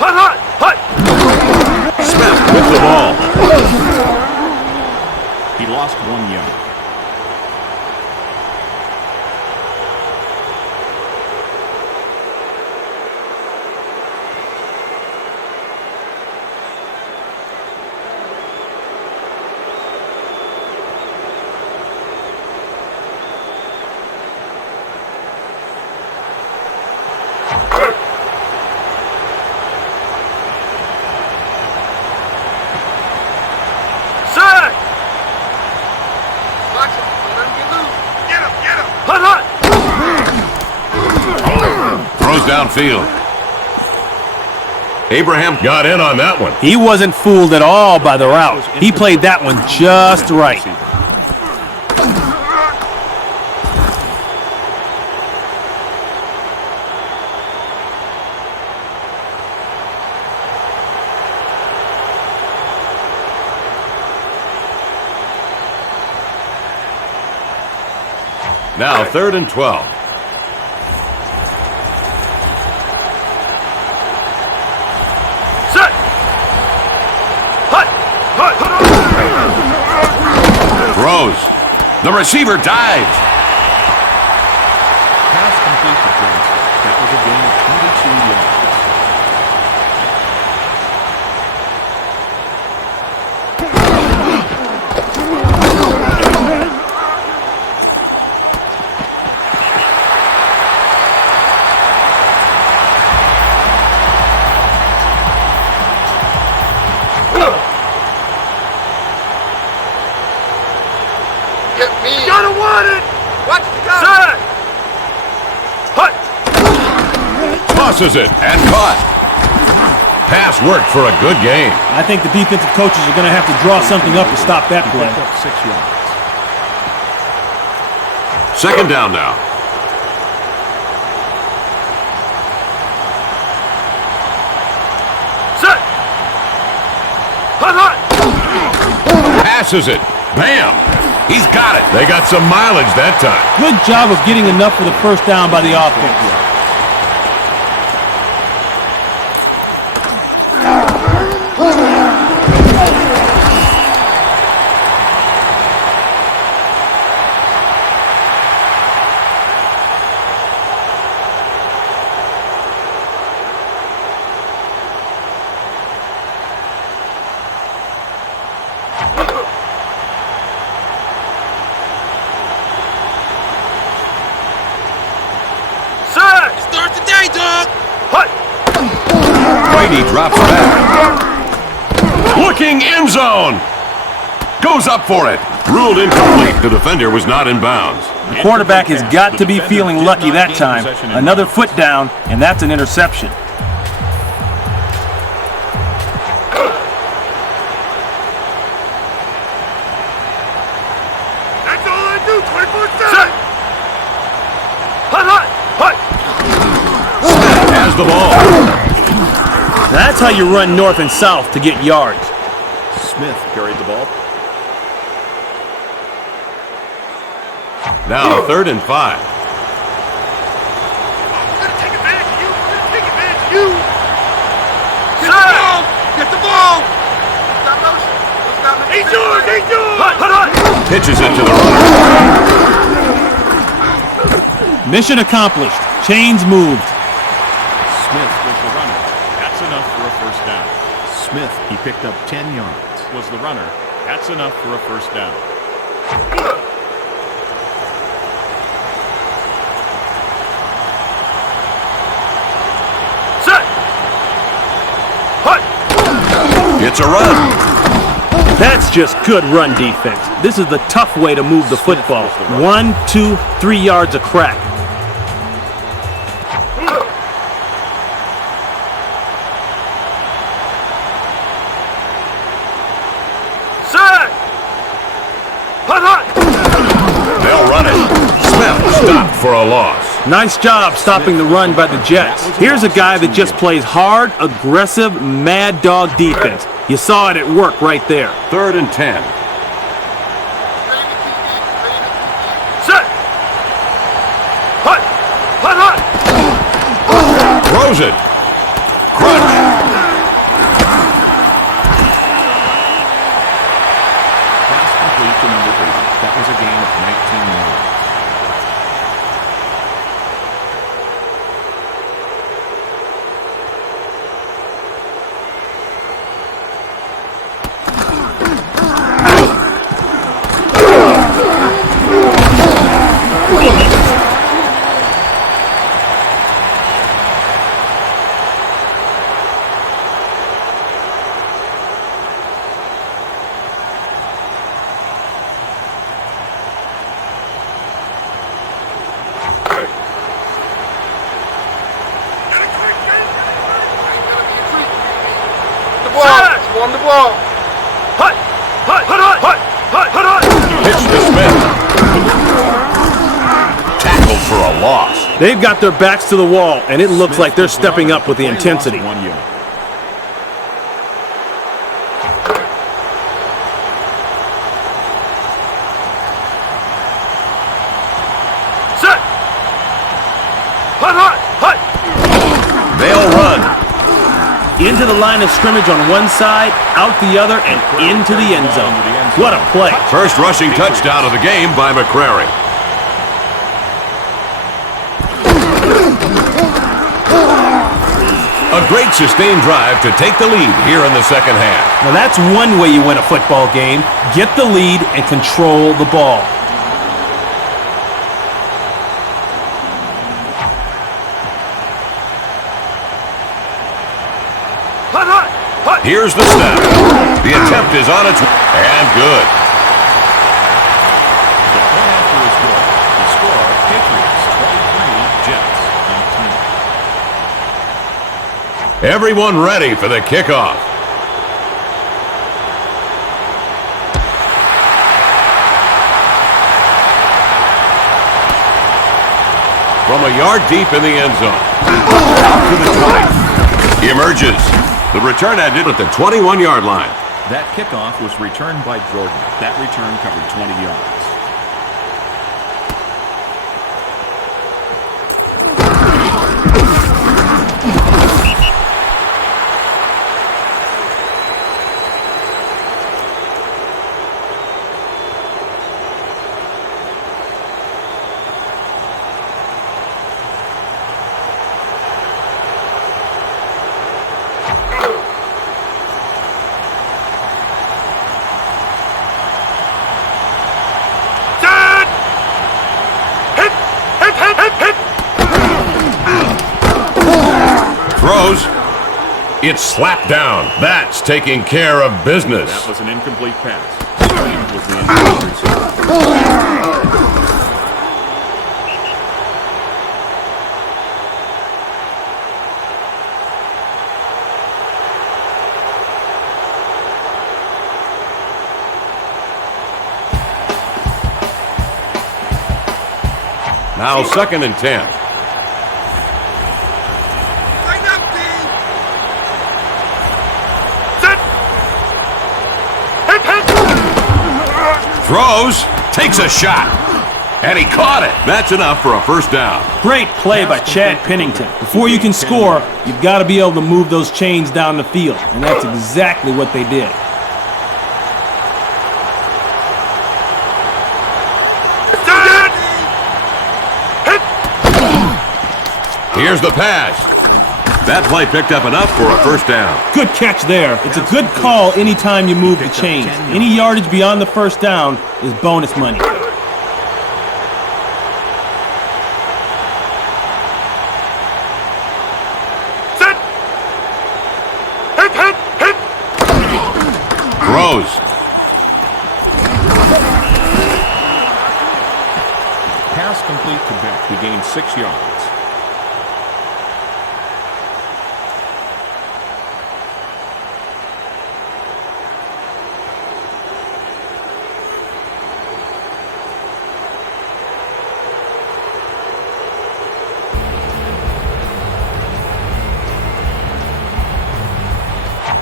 Hut, hut, hut! Smith with the ball. He lost 1 yard. Set! Watch him. Don't let him get loose. Get him, get him. Hut, hut! Throws downfield. Abraham got in on that one. He wasn't fooled at all by the route. He played that one just right. Now 3rd and 12. Set! Hut! Hut! Throws. The receiver dives. Passes it and caught. Pass worked for a good gain. I think the defensive coaches are going to have to draw something up to stop that play. Picked up 6 yards. Second down now. Set. Hut, hut. Passes it. Bam! He's got it. They got some mileage that time. Good job of getting enough for the first down by the offense. Start the day, dog. Brady drops back. Looking end zone. Goes up for it. Ruled incomplete. The defender was not in bounds. The quarterback has got to be feeling lucky that time. Another foot down, and that's an interception. That's all I do, 24/7. Hut, hut, hut. Has the ball. That's how you run north and south to get yards. Smith carried the ball. Now 3rd and 5. I'm gonna take advantage of you. I'm gonna take advantage of you. Get the ball. Stop motion. He's yours. He's yours. Hut, hut, hut. Pitches it to the runner. Mission accomplished. Chains moved. Smith was the runner. That's enough for a first down. Smith, he picked up 10 yards. Was the runner. That's enough for a first down. Set. Hut. It's a run. That's just good run defense. This is the tough way to move the football. 1, 2, 3 yards a crack. Set. Hut, hut. They'll run it. Smith stopped for a loss. Nice job stopping the run by the Jets. Here's a guy that just plays hard, aggressive, mad dog defense. You saw it at work right there. 3rd and 10. Set. Hut. Hut, hut. Throws it. Crunch. Pass complete to number 80. That was a gain of 19 yards. Warm the ball. Hut. Hut, hut, hut, hut, hut, hut, hut. Pitch to Smith. Tackled for a loss. They've got their backs to the wall, and it looks like they're stepping up with the intensity. 1 unit. Set. Hut, hut, hut. They'll run. Into the line of scrimmage on one side, out the other, and into the end zone. What a play. First rushing touchdown of the game by McCrary. A great sustained drive to take the lead here in the second half. Now that's one way you win a football game. Get the lead and control the ball. Hut, hut, hut. Here's the snap. The attempt is on its way. And good. The point after is good. The score, Patriots 23, Jets 19. Everyone ready for the kickoff. From a yard deep in the end zone. Out to the 20. He emerges. The return ended at the 21-yard line. That kickoff was returned by Jordan. That return covered 20 yards. Throws. It's slapped down. That's taking care of business. That was an incomplete pass. It was the intended receiver. Now 2nd and 10. Throws, takes a shot, and he caught it. That's enough for a first down. Great play by Chad Pennington. Before you can score, you've got to be able to move those chains down the field, and that's exactly what they did. Here's the pass. That play picked up enough for a first down. Good catch there. It's a good call anytime you move the chains. Any yardage beyond the first down is bonus money. Throws. Pass complete to Beck. He gained 6 yards.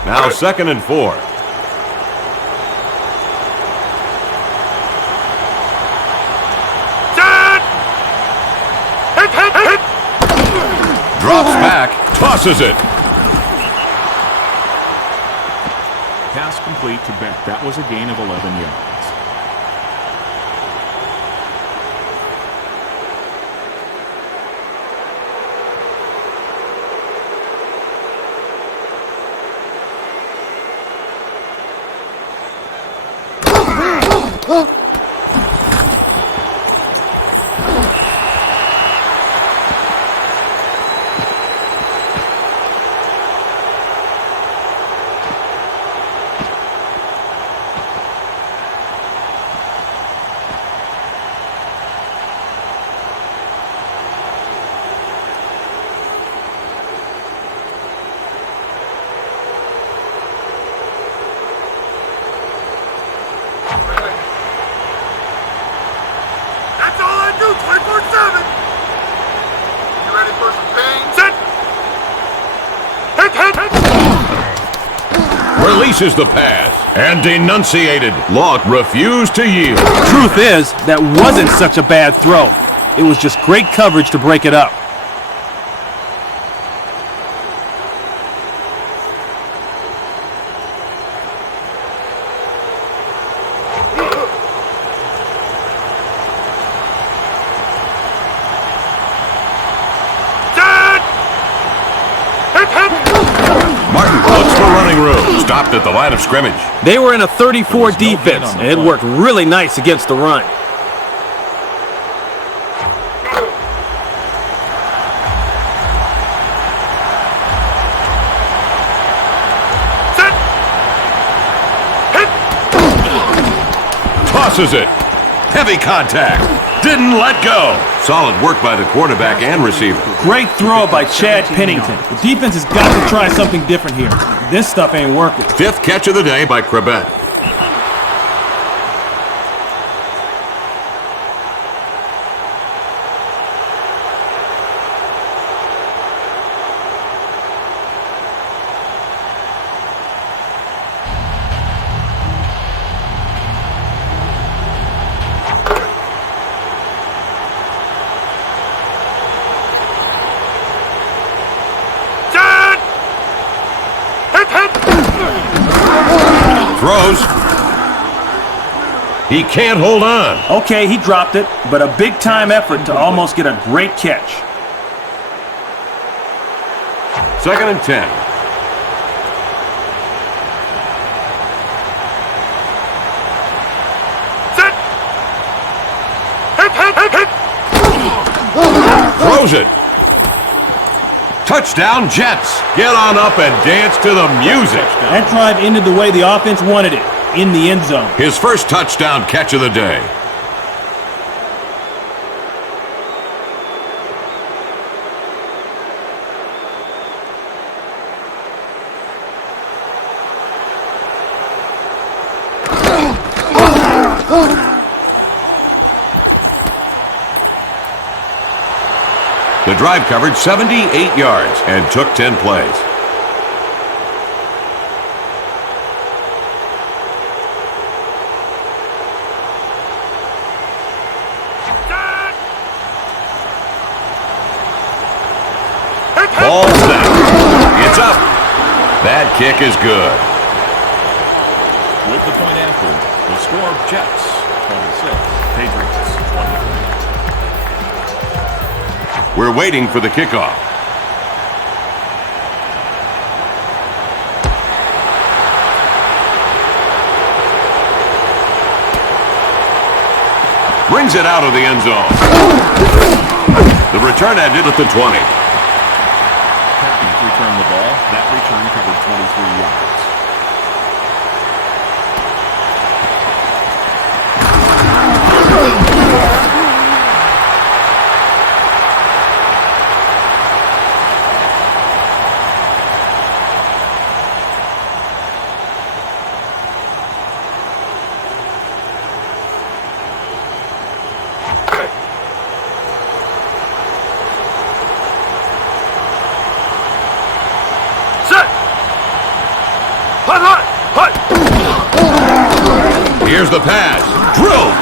Now 2nd and 4. Drops back, tosses it. Pass complete to Beck. That was a gain of 11 yards. That's all I do, 24/7. You ready for some pain? Set. Releases the pass and denunciated. Locke refused to yield. Truth is, that wasn't such a bad throw. It was just great coverage to break it up. Martin looks for running room. Stopped at the line of scrimmage. They were in a 34 defense, and it worked really nice against the run. Tosses it. Heavy contact. Didn't let go. Solid work by the quarterback and receiver. Great throw by Chad Pennington. The defense has got to try something different here. This stuff ain't working. 5th catch of the day by Quebec. Throws. He can't hold on. Okay, he dropped it, but a big-time effort to almost get a great catch. 2nd and 10. Set. Hit. Throws it. Touchdown, Jets. Get on up and dance to the music. That drive ended the way the offense wanted it, in the end zone. His first touchdown catch of the day. The drive covered 78 yards and took 10 plays. Ball snapped. It's up. That kick is good. With the point after, the score, Jets 26, Patriots 23. We're waiting for the kickoff. Brings it out of the end zone. The return ended at the 20. Patriots returned the ball. That return covered 23 yards. Here's the pass. Drilled.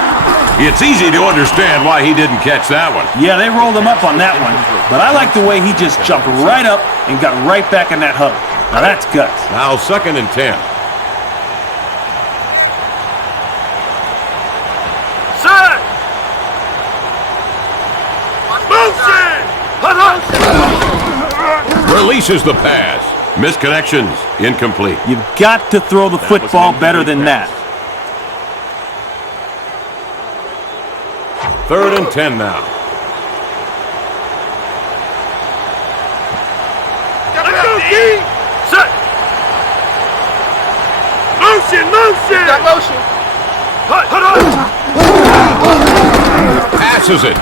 It's easy to understand why he didn't catch that one. Yeah, they rolled him up on that one, but I like the way he just jumped right up and got right back in that huddle. Now that's guts. Now 2nd and 10. Set. Motion. Releases the pass. Misconnections. Incomplete. You've got to throw the football better than that. 3rd and 10 now. Let's go, D. Set. Motion. Got motion. Hut. Passes it.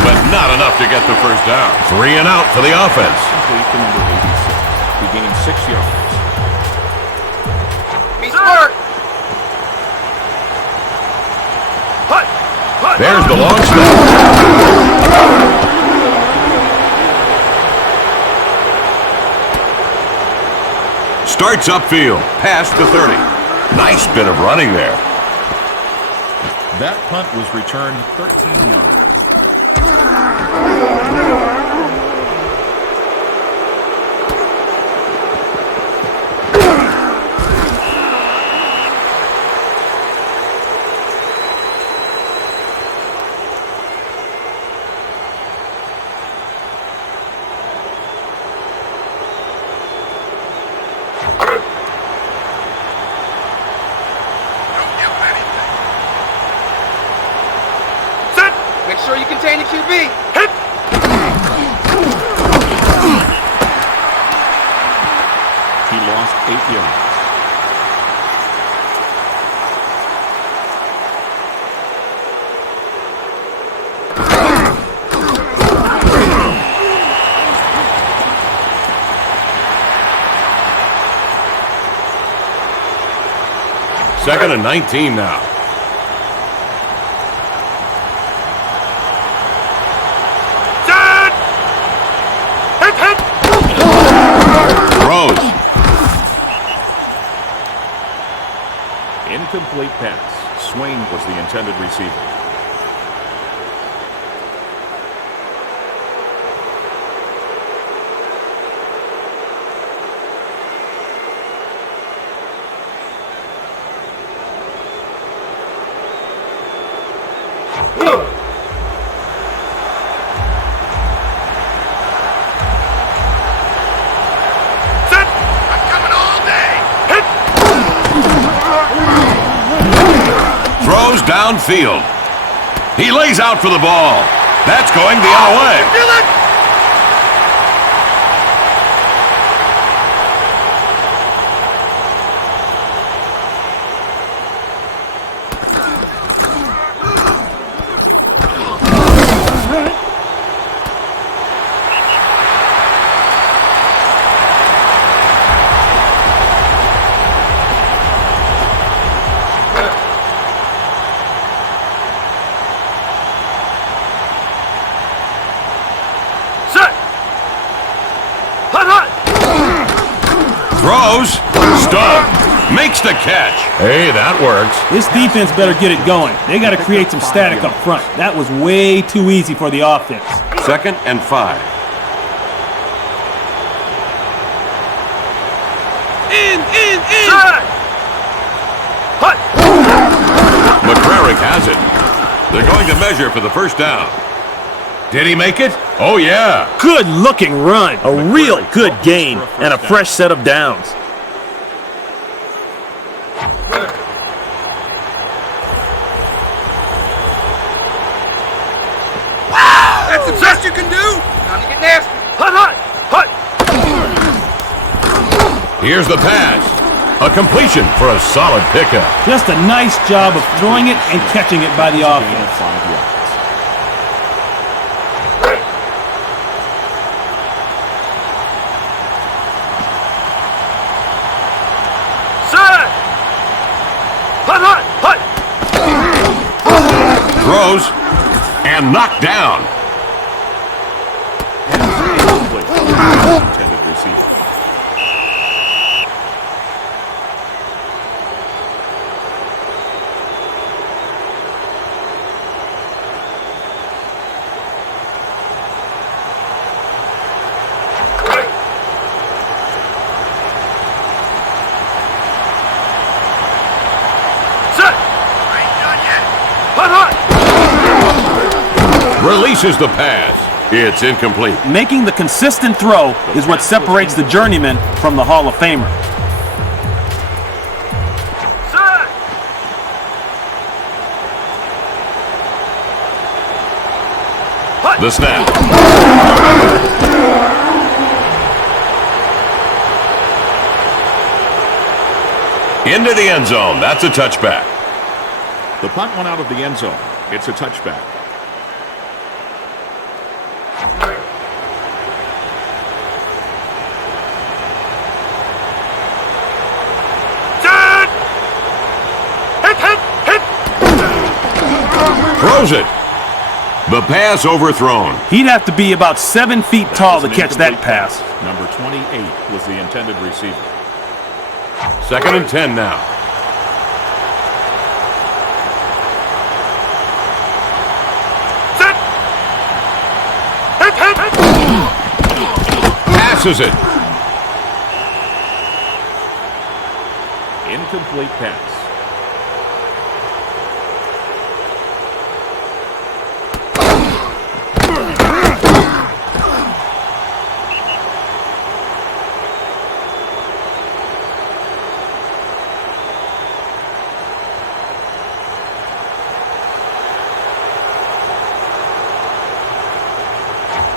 But not enough to get the first down. 3 and out for the offense. Complete to number 86. He gained 6 yards. Be smart. Hut. There's the long snap. Starts upfield, past the 30. Nice bit of running there. That punt was returned 13 yards. Make sure you contain the QB. Hit. He lost 8 yards. Second and 19 now. Set! Hit! Throws. Incomplete pass. Swain was the intended receiver. Set! I'm coming all day! Hit! Throws downfield. He lays out for the ball. That's going the other way. Feel it! Set! Hut! Throws. Stumped. Makes the catch. Hey, that works. This defense better get it going. They got to create some static up front. That was way too easy for the offense. Second and 5. Set! Hut! McCrarick has it. They're going to measure for the first down. Did he make it? Oh, yeah. Good looking run. A real good gain and a fresh set of downs. That's the best you can do. Time to get nasty. Hut! Here's the pass. A completion for a solid pickup. Just a nice job of throwing it and catching it by the Gain of offense. 5 yards. Set! Hut! Throws and knocked down. Intended receiver. Set! Ain't done yet. Hut! Releases the pass. It's incomplete. Making the consistent throw is what separates the journeyman from the Hall of Famer. Set! The snap. Into the end zone. That's a touchback. The punt went out of the end zone. It's a touchback. Set! Hit! Throws it. The pass overthrown. He'd have to be about 7 feet tall to catch that pass. Number 28 was the intended receiver. Second and 10 now. Set! Hit! Passes it. Incomplete pass.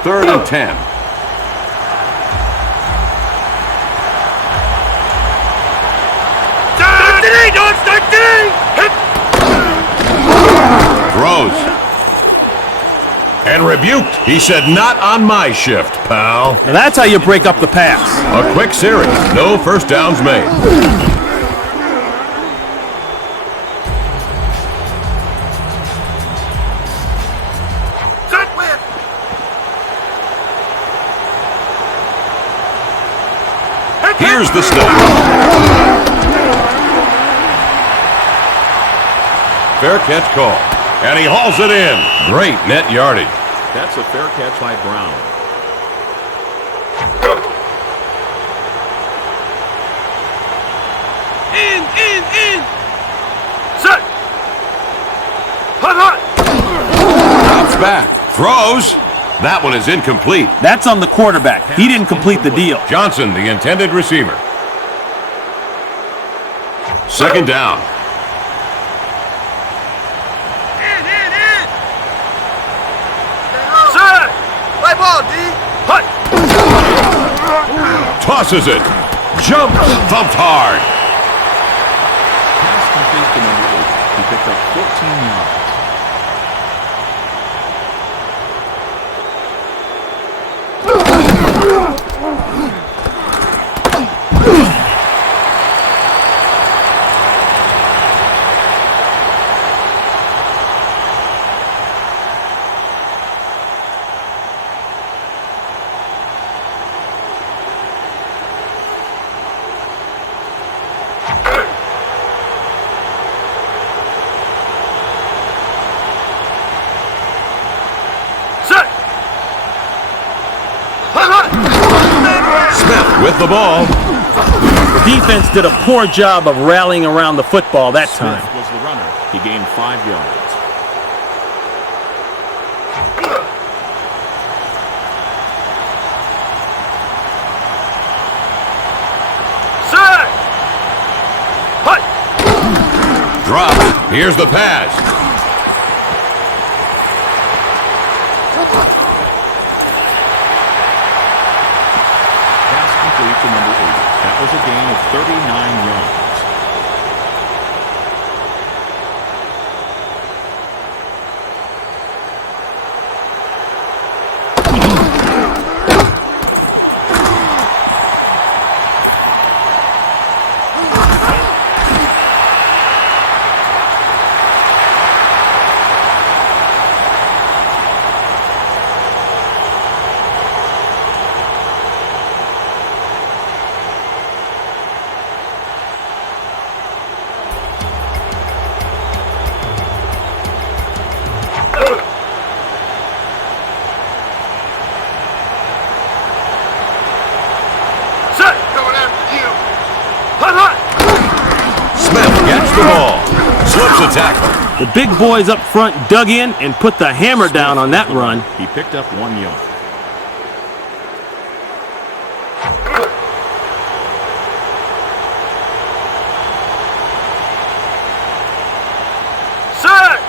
Third and 10. Start today, dog! Start today! Hit! Throws. And rebuked. He said, not on my shift, pal. And that's how you break up the pass. A quick series. No first downs made. Here's the snap. Fair catch call. And he hauls it in. Great net yardage. That's a fair catch by Brown. In. Set. Hot. Drops back. Throws. That one is incomplete. That's on the quarterback. He didn't complete the deal. Johnson, the intended receiver. Second down. In. Set. Play ball, D. Hut. Tosses it. Jumps. Thumped hard. Pass complete to number 8. He picked up 14 yards. With the ball. The defense did a poor job of rallying around the football that time. Smith was the runner. He gained 5 yards. Set. Hut. Drop. Here's the pass. To number 8. That was a gain of 39 yards. The ball. Slips a tackle. The big boys up front dug in and put the hammer down on that run. He picked up 1 yard. Set.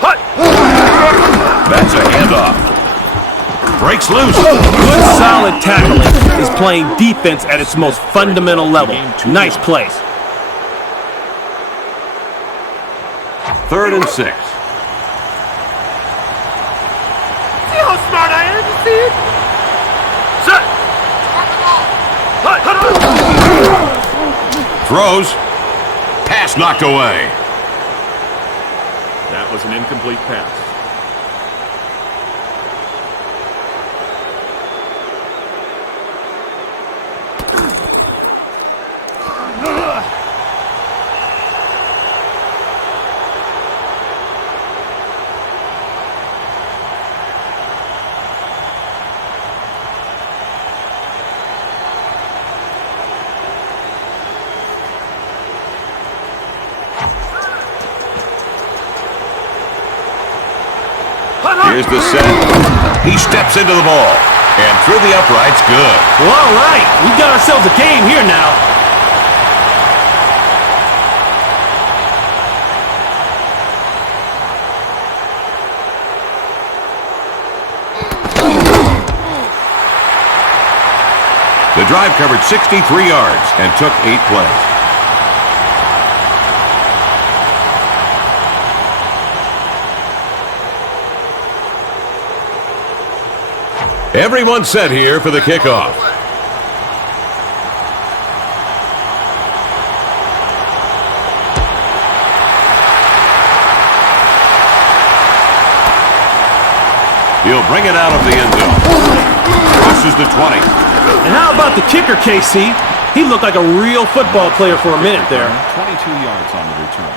Hut. That's a handoff. Breaks loose. Good solid tackling is playing defense at its most fundamental level. Nice place. 3rd and 6. See how smart I am? You see it? Set. Hut. Throws. Pass knocked away. That was an incomplete pass. Here's the set. He steps into the ball. And through the uprights, good. Well, all right. We got ourselves a game here now. The drive covered 63 yards and took 8 plays. Everyone set here for the kickoff. He'll bring it out of the end zone. Crosses the 20. And how about the kicker, KC? He looked like a real football player for a minute there. 22 yards on the return.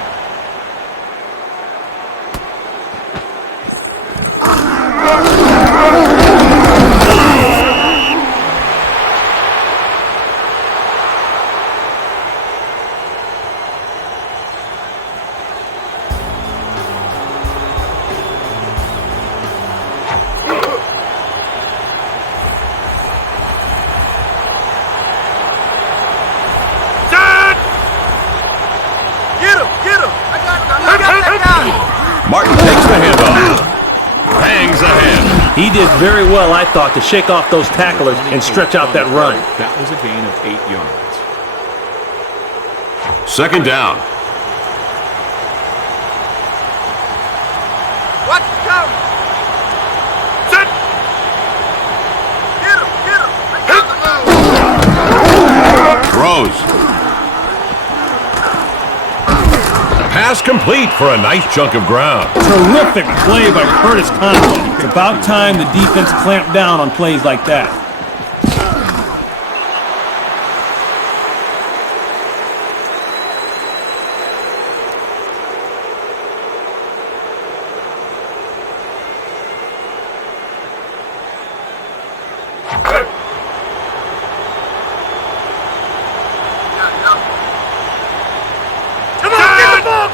Martin takes the handoff. Hangs ahead. He did very well, I thought, to shake off those tacklers and stretch out that run. That was a gain of 8 yards. Second down. Watch the count. Set. Get him, get him. I got the move. Throws. Pass complete for a nice chunk of ground. Terrific play by Curtis Conway. It's about time the defense clamped down on plays like that.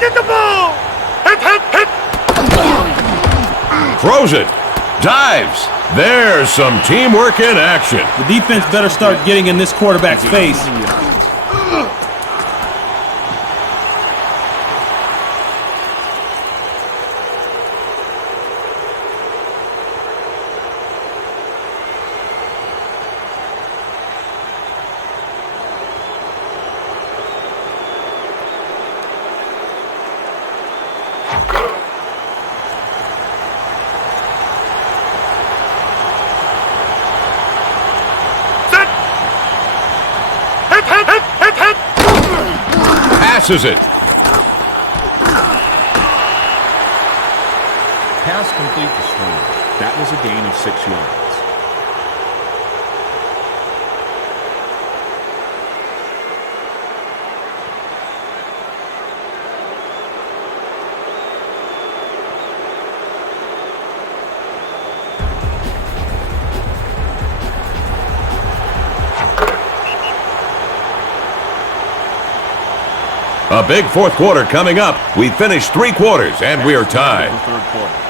Get the ball! Hit, hit, hit! Throws it. Dives. There's some teamwork in action. The defense better start getting in this quarterback's face. Passes it. Pass complete to Strong. That was a gain of 6 yards. A big fourth quarter coming up. We finished 3 quarters and we are tied. Third quarter.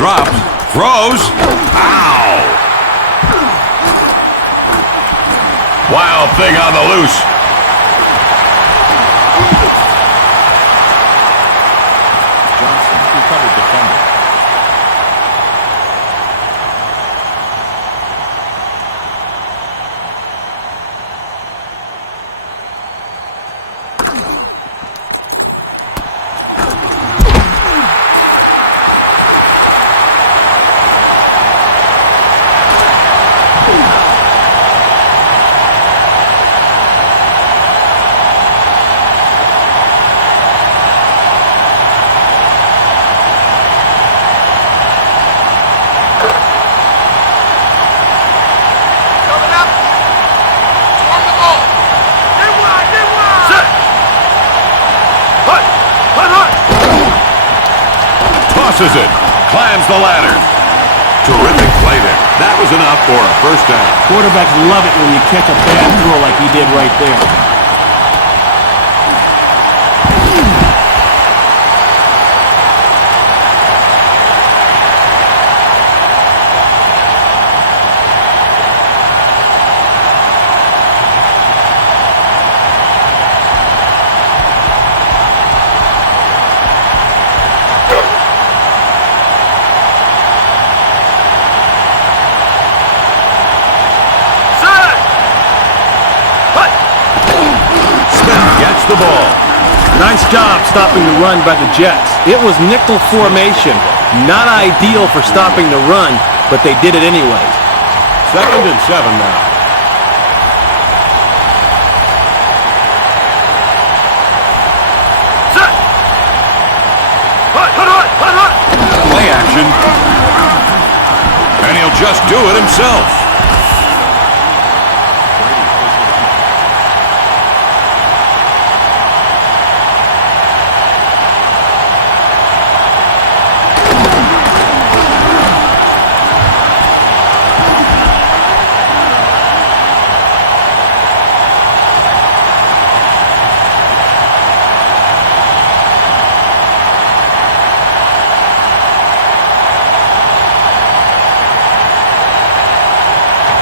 Drops. Throws. Ow! Wild thing on the loose. Johnson recovered the fumble. Tosses it. Climbs the ladder. Terrific play there. That was enough for a first down. Quarterbacks love it when you catch a bad throw like he did right there. ball. Nice job stopping the run by the Jets. It was nickel formation. Not ideal for stopping the run, but they did it anyways. 2nd and 7 now. Set. Hut. Play action. And he'll just do it himself.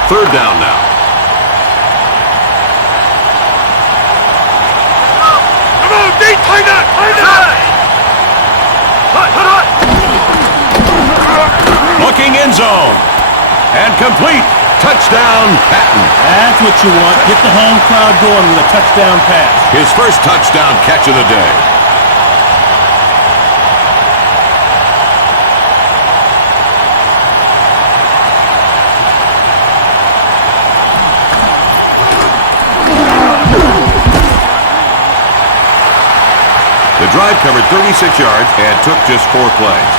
Third down now. Come on, D, tighten up. Hut. Looking in zone. And complete. Touchdown, Patton. That's what you want. Get the home crowd going with a touchdown pass. His first touchdown catch of the day. The drive covered 36 yards and took just 4 plays.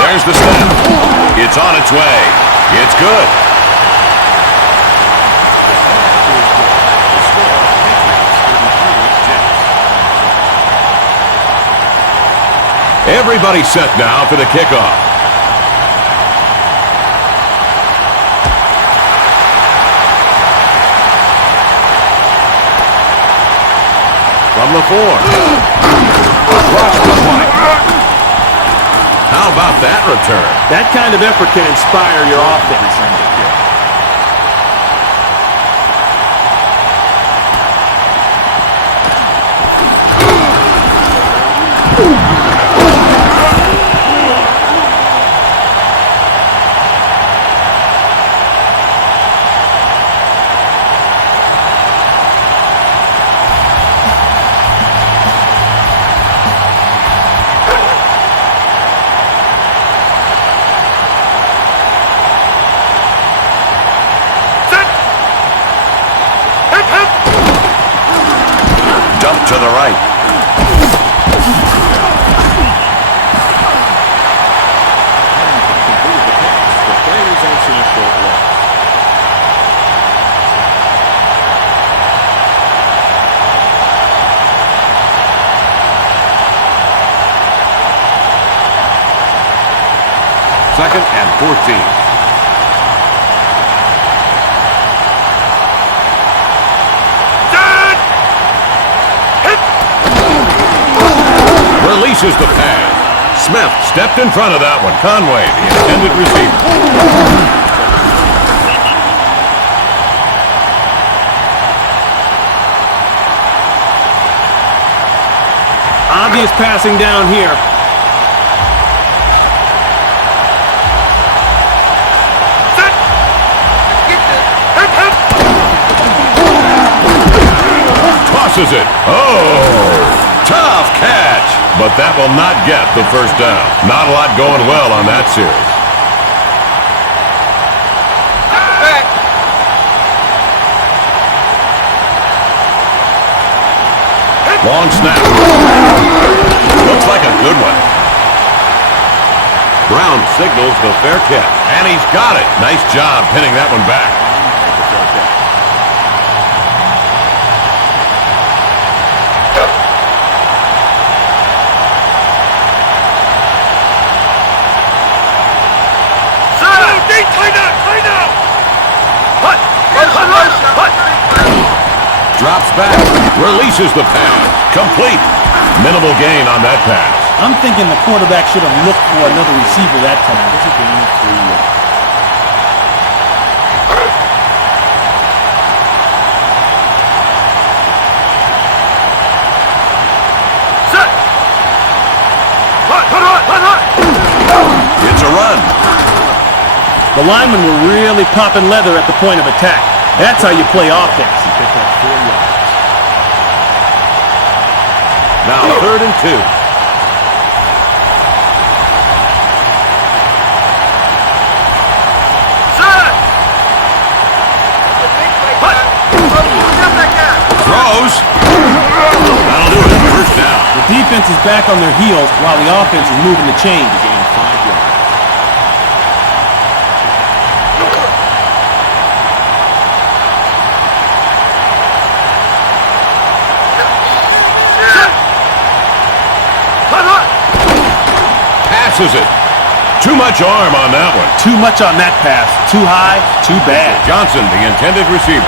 There's the snap. It's on its way. It's good. Everybody set now for the kickoff. From the 4. Across the line. How about that return? That kind of effort can inspire your offense. To the right. Second and 14. Releases the pass. Smith stepped in front of that one. Conway, the intended receiver. Obvious passing down here. Tosses it. Oh! Tough catch, but that will not get the first down. Not a lot going well on that series. Long snap. Looks like a good one. Brown signals the fair catch, and he's got it. Nice job pinning that one back. Drops back, releases the pass, complete. Minimal gain on that pass. I'm thinking the quarterback should have looked for another receiver that time. It's a gain of 3 yards. It's a run. The linemen were really popping leather at the point of attack. That's how you play offense. He picked up 4 yards. Now 3rd and 2. Throws. That'll do it. First down. The defense is back on their heels while the offense is moving the chains. Gain 5 yards. Passes it. Too much arm on that one. Too much on that pass. Too high, too bad. Johnson, the intended receiver.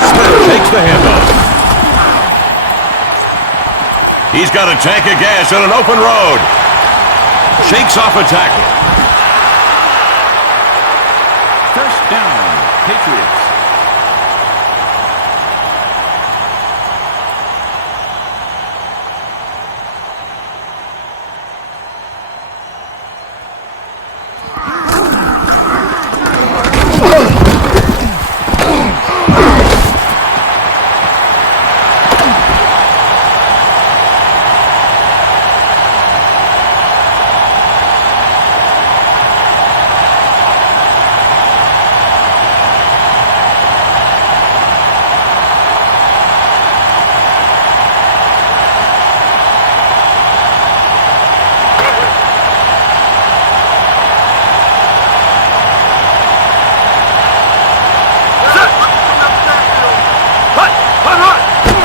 Smith takes the handoff. He's got a tank of gas on an open road. Shakes off a tackle. First down, Patriots.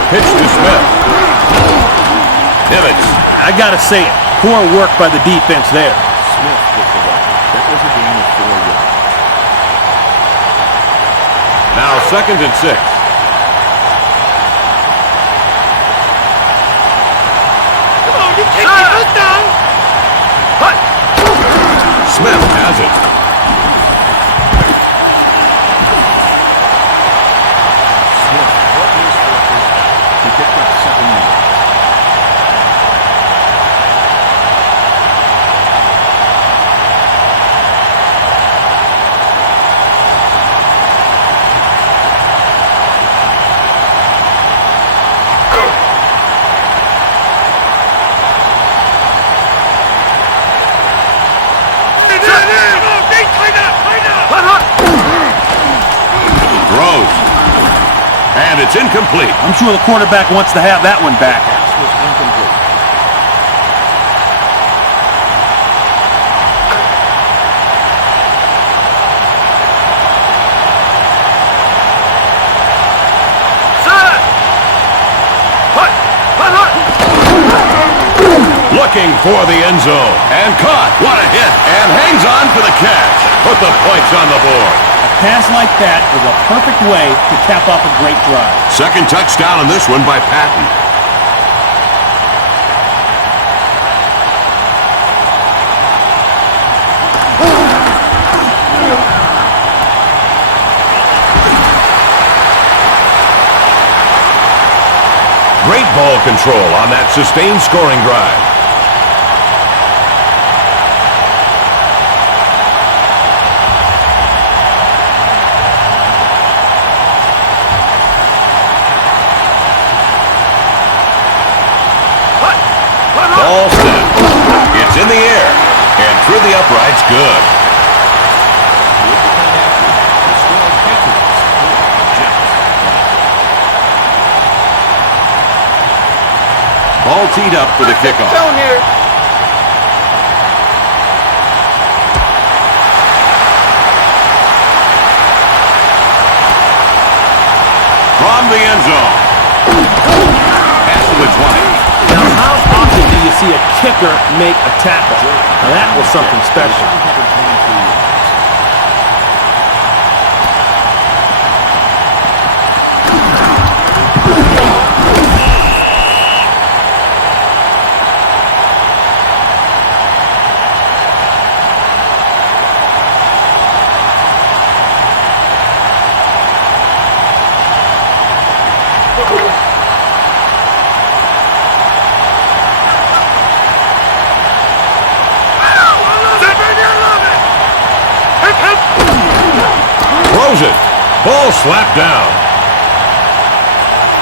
Pitch to Smith. Pivots. I gotta say it. Poor work by the defense there. Smith with the record. That was a gain of 4 yards. Now 2nd and 6. Come on, you take it. First down. Smith has it. Smith brought his for a first down. He picked up 7 yards. Throws. And it's incomplete. I'm sure the quarterback wants to have that one back. Pass was incomplete. Looking for the end zone. And caught. What a hit. And hangs on for the catch. Put the points on the board. A pass like that is a perfect way to cap off a great drive. 2nd touchdown on this one by Patton. Great ball control on that sustained scoring drive. Ball set. It's in the air. And through the uprights, good. Ball teed up for the kickoff. Down here. From the end zone. Pass to the 20. Now, how often do you see a kicker make a tackle? Now, that was something special. Ball slapped down.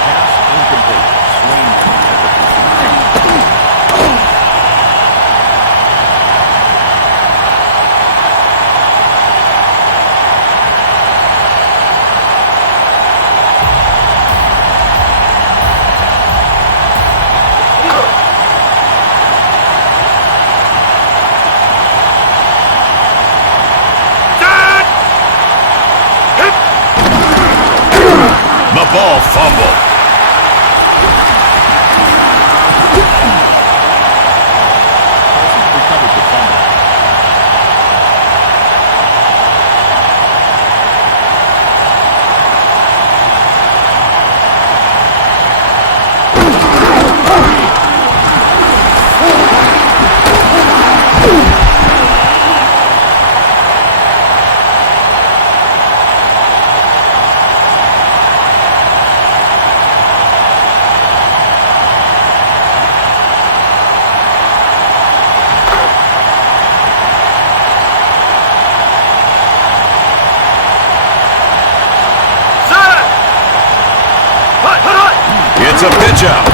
Pass incomplete. Swain The ball fumbled. recovered the fumble. It's a pitch out.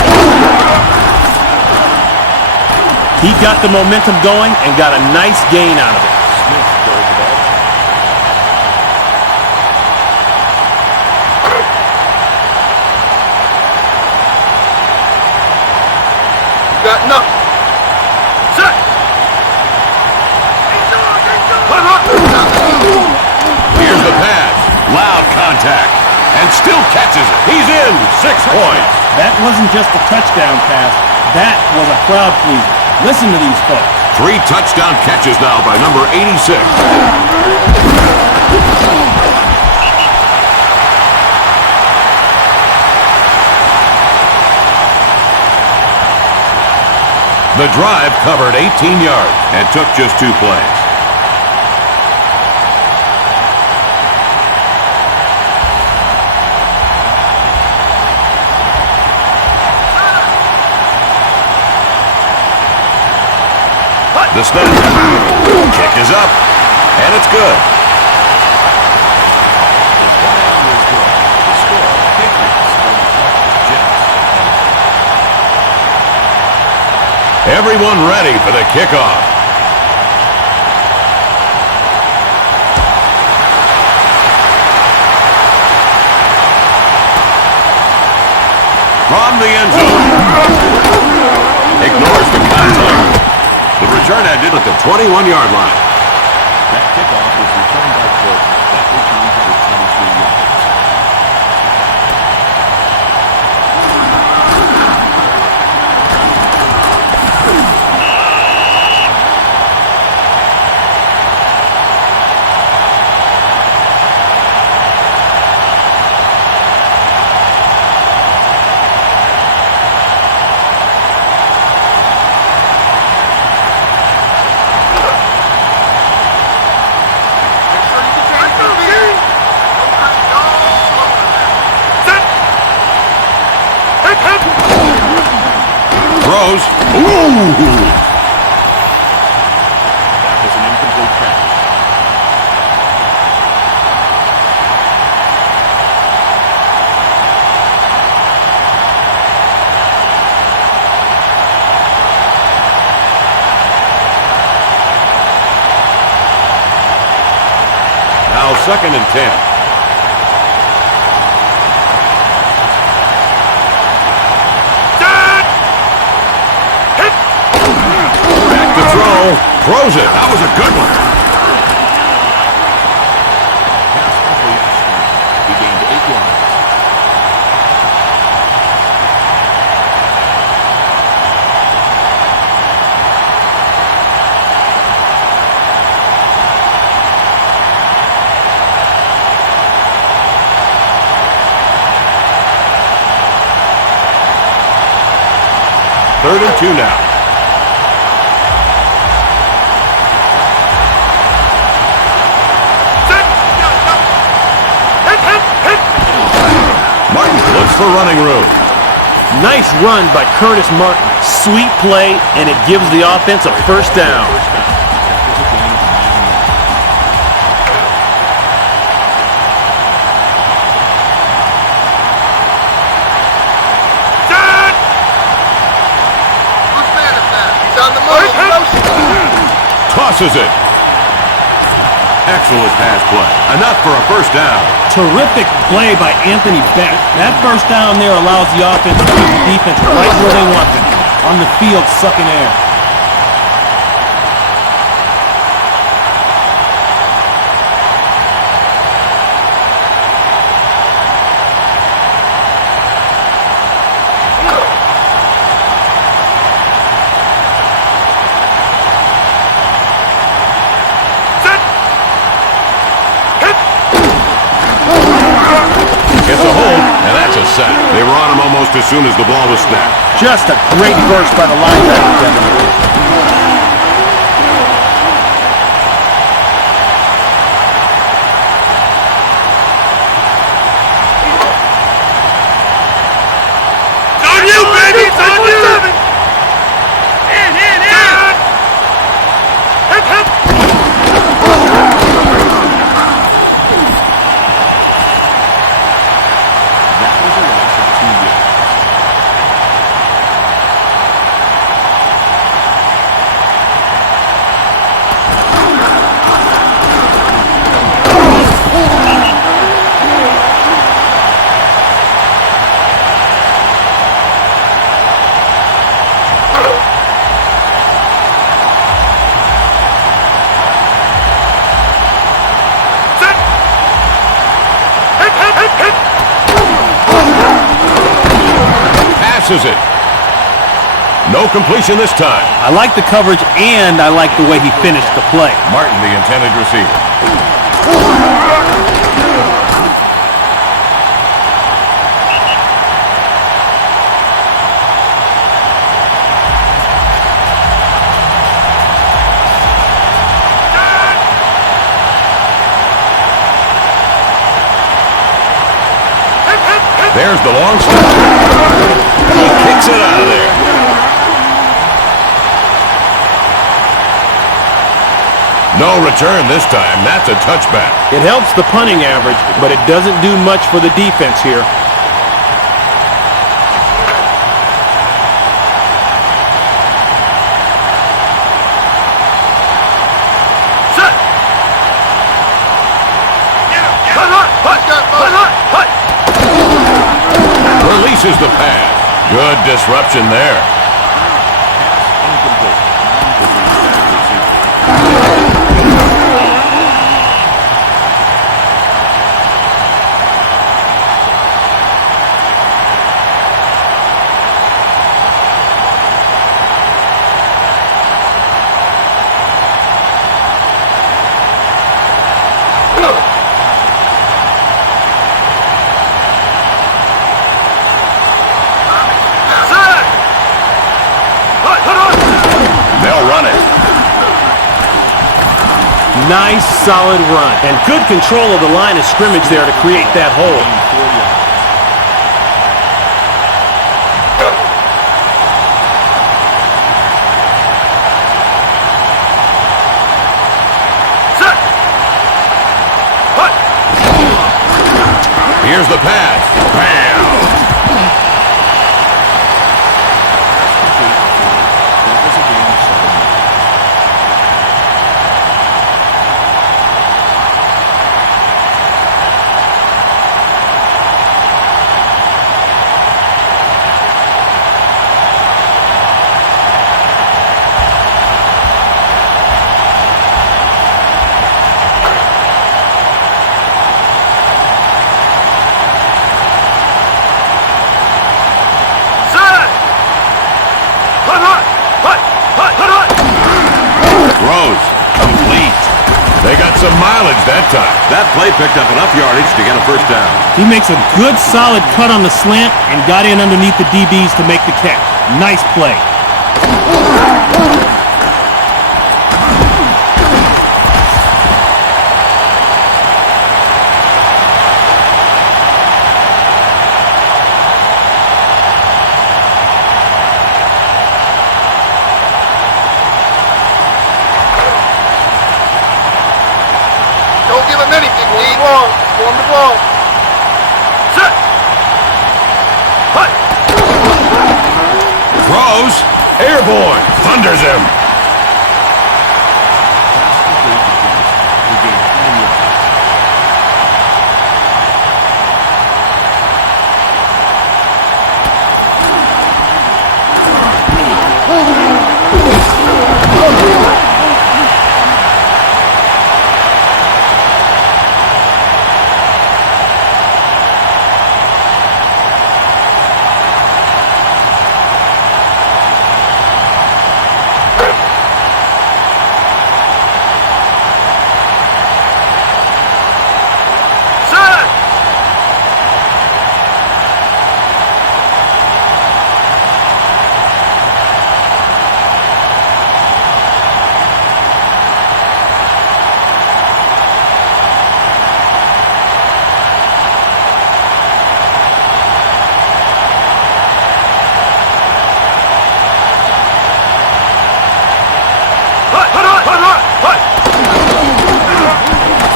He got the momentum going and got a nice gain out of it. Smith throws the ball. Got nothing. Set. Here's the pass. Loud contact. And still catches it. He's in. 6 points. That wasn't just a touchdown pass. That was a crowd pleaser. Listen to these folks. 3 touchdown catches now by number 86. The drive covered 18 yards and took just 2 plays. The snap. Kick is up, and it's good. Everyone ready for the kickoff. From the end zone. Ignores the contact. The return ended at the 21-yard line. That kickoff was returned by Jordan. That return to the 23 yards. Throws. Ooh! That was an incomplete pass. Now 2nd and 10. Throws it. That was a good one. Pass complete. He gained 8 yards. Third and 2 now. Martin looks for running room. Nice run by Curtis Martin. Sweet play, and it gives the offense a first down. That was a gain of 9 yards. 4 Tosses it. Excellent pass play. Enough for a first down. Terrific play by Anthony Beck. That first down there allows the offense to keep the defense right where they want them, on the field sucking air. It's a hold, and that's a sack. They were on him almost as soon as the ball was snapped. Just a great burst by the linebacker, Kevin. It's on you, baby! It's on you! In! Hip! That was a loss of 2 yards. Passes it. No completion this time. I like the coverage, and I like the way he finished the play. Martin, the intended receiver. There's the long snap. He kicks it out of there. No return this time. That's a touchback. It helps the punting average, but it doesn't do much for the defense here. Releases the pass. Good disruption there. They'll run it. Nice, solid run. And good control of the line of scrimmage there to create that hole. Here's the pass. Bam! Throws. Complete. They got some mileage that time. That play picked up enough yardage to get a first down. He makes a good, solid cut on the slant and got in underneath the DBs to make the catch. Nice play. Don't give him anything, Lee. Form the ball. Set. Hut. Throws. Airborne. Thunders him.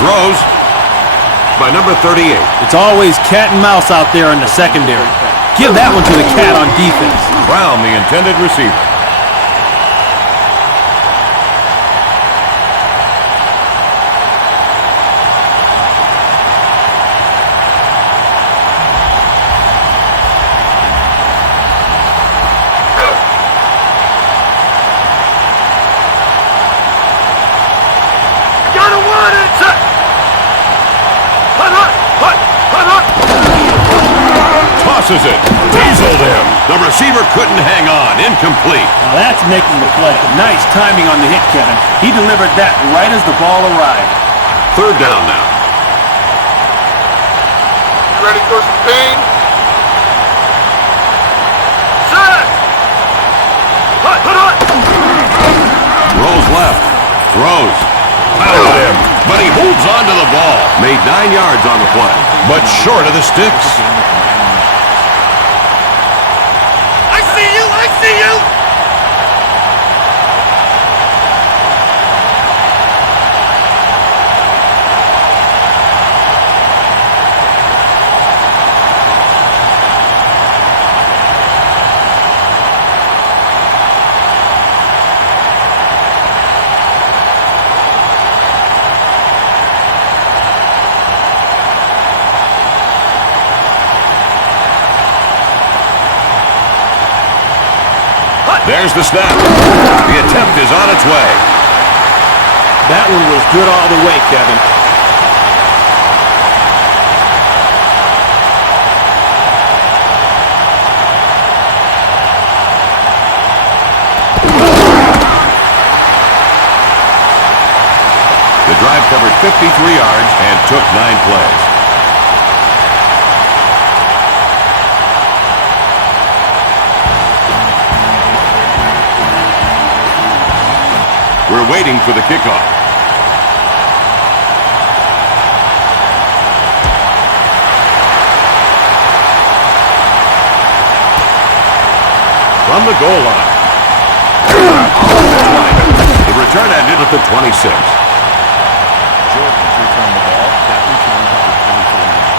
Throws by number 38. It's always cat and mouse out there in the secondary. Give that one to the cat on defense. Brown, the intended receiver. Tosses it. Dieseled him. The receiver couldn't hang on. Incomplete. Now that's making the play. Nice timing on the hit, Kevin. He delivered that right as the ball arrived. Third down now. You ready for some pain? Set! Hut! Rolls left. Throws. Pounded him. But he holds on to the ball. Made 9 yards on the play. But short of the sticks. I see you! There's the snap. The attempt is on its way. That one was good all the way, Kevin. The drive covered 53 yards and took 9 plays. We're waiting for the kickoff. From the goal line. The return ended at the 26. Jordan's returned the ball. That return covered 24 yards.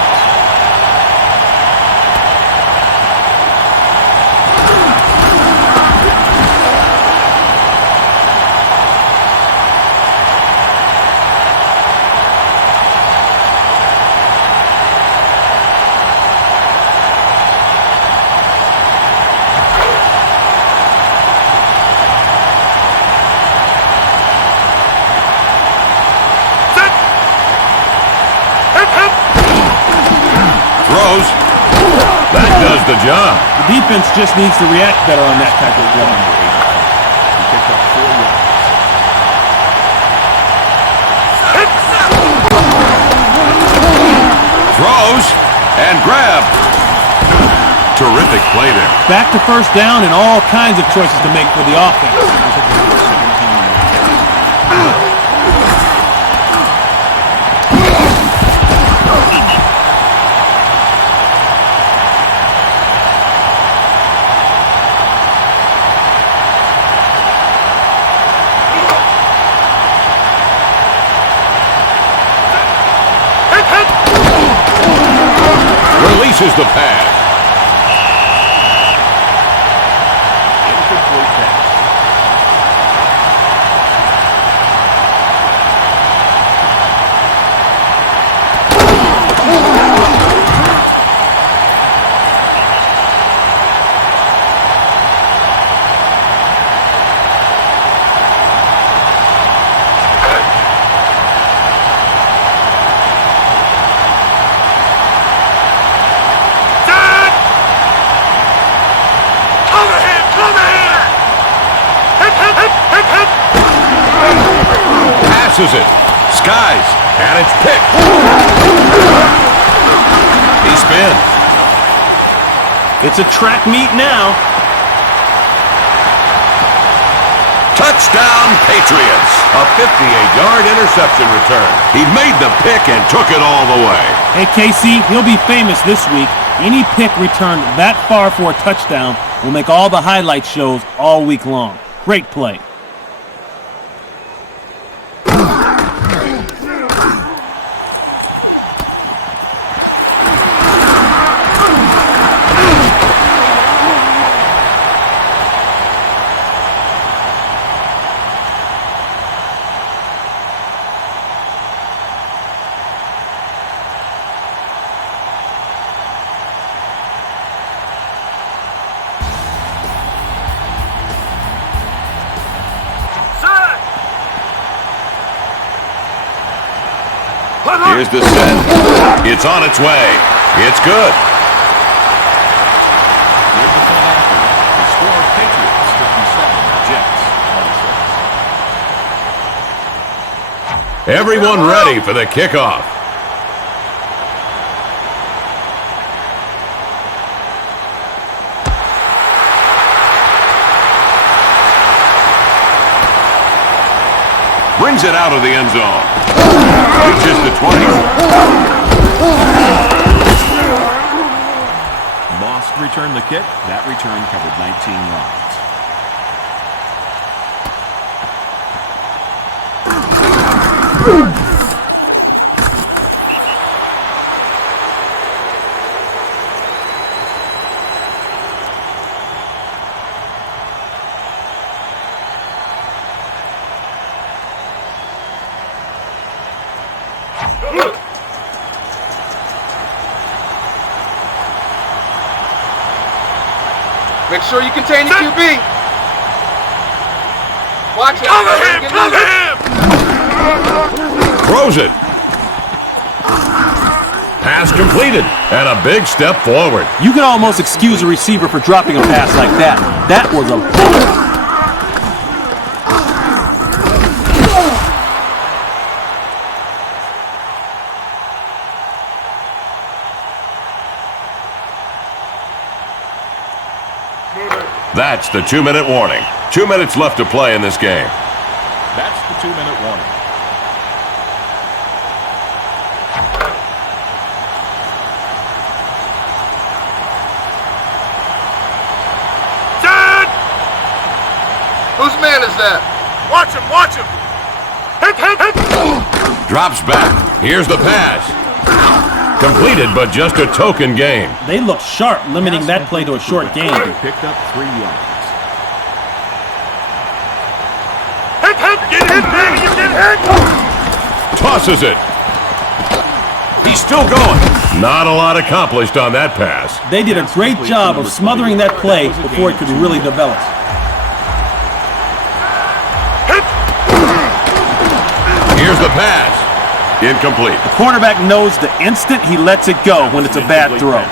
Throws. That does the job. The defense just needs to react better on that type of play. He picked up 4 yards. Throws and grab. Terrific play there. Back to first down and all kinds of choices to make for the offense. Releases the pass. Incomplete pass. Passes it. Skies. And it's picked. He spins. It's a track meet now. Touchdown, Patriots. A 58-yard interception return. He made the pick and took it all the way. Hey, KC, he'll be famous this week. Any pick returned that far for a touchdown will make all the highlight shows all week long. Great play. Here's the set. It's on its way. It's good. With the point after, the score Patriots 57, Jets 26. Everyone ready for the kickoff. Brings it out of the end zone. Reaches the 20. Moss returned the kick. That return covered 19 yards. Make sure you contain the QB. Watch it. Cover him! Cover him! Throws it. Pass completed. And a big step forward. You can almost excuse a receiver for dropping a pass like that. That was a bullet. That's the 2-minute warning. 2 minutes left to play in this game. That's the 2-minute warning. Dead! Whose man is that? Watch him! Watch him! Hit! Hit! Hit! Drops back. Here's the pass. Completed, but just a token gain. They look sharp, limiting that play to a short game. He picked up 3 yards. Hit! Hit! Get hit, baby! You get hit! Tosses it. He's still going. Not a lot accomplished on that pass. They did a great job of smothering that play before it could really develop. Here's the pass. Incomplete. The cornerback knows the instant he lets it go when it's a bad throw.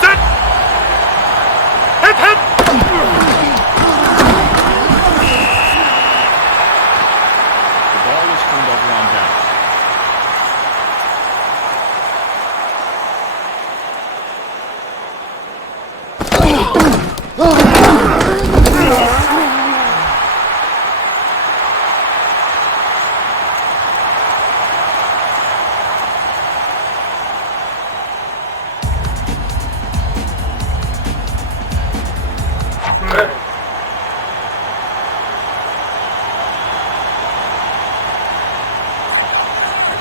Set! Hit! Hit! The ball was turned over on down.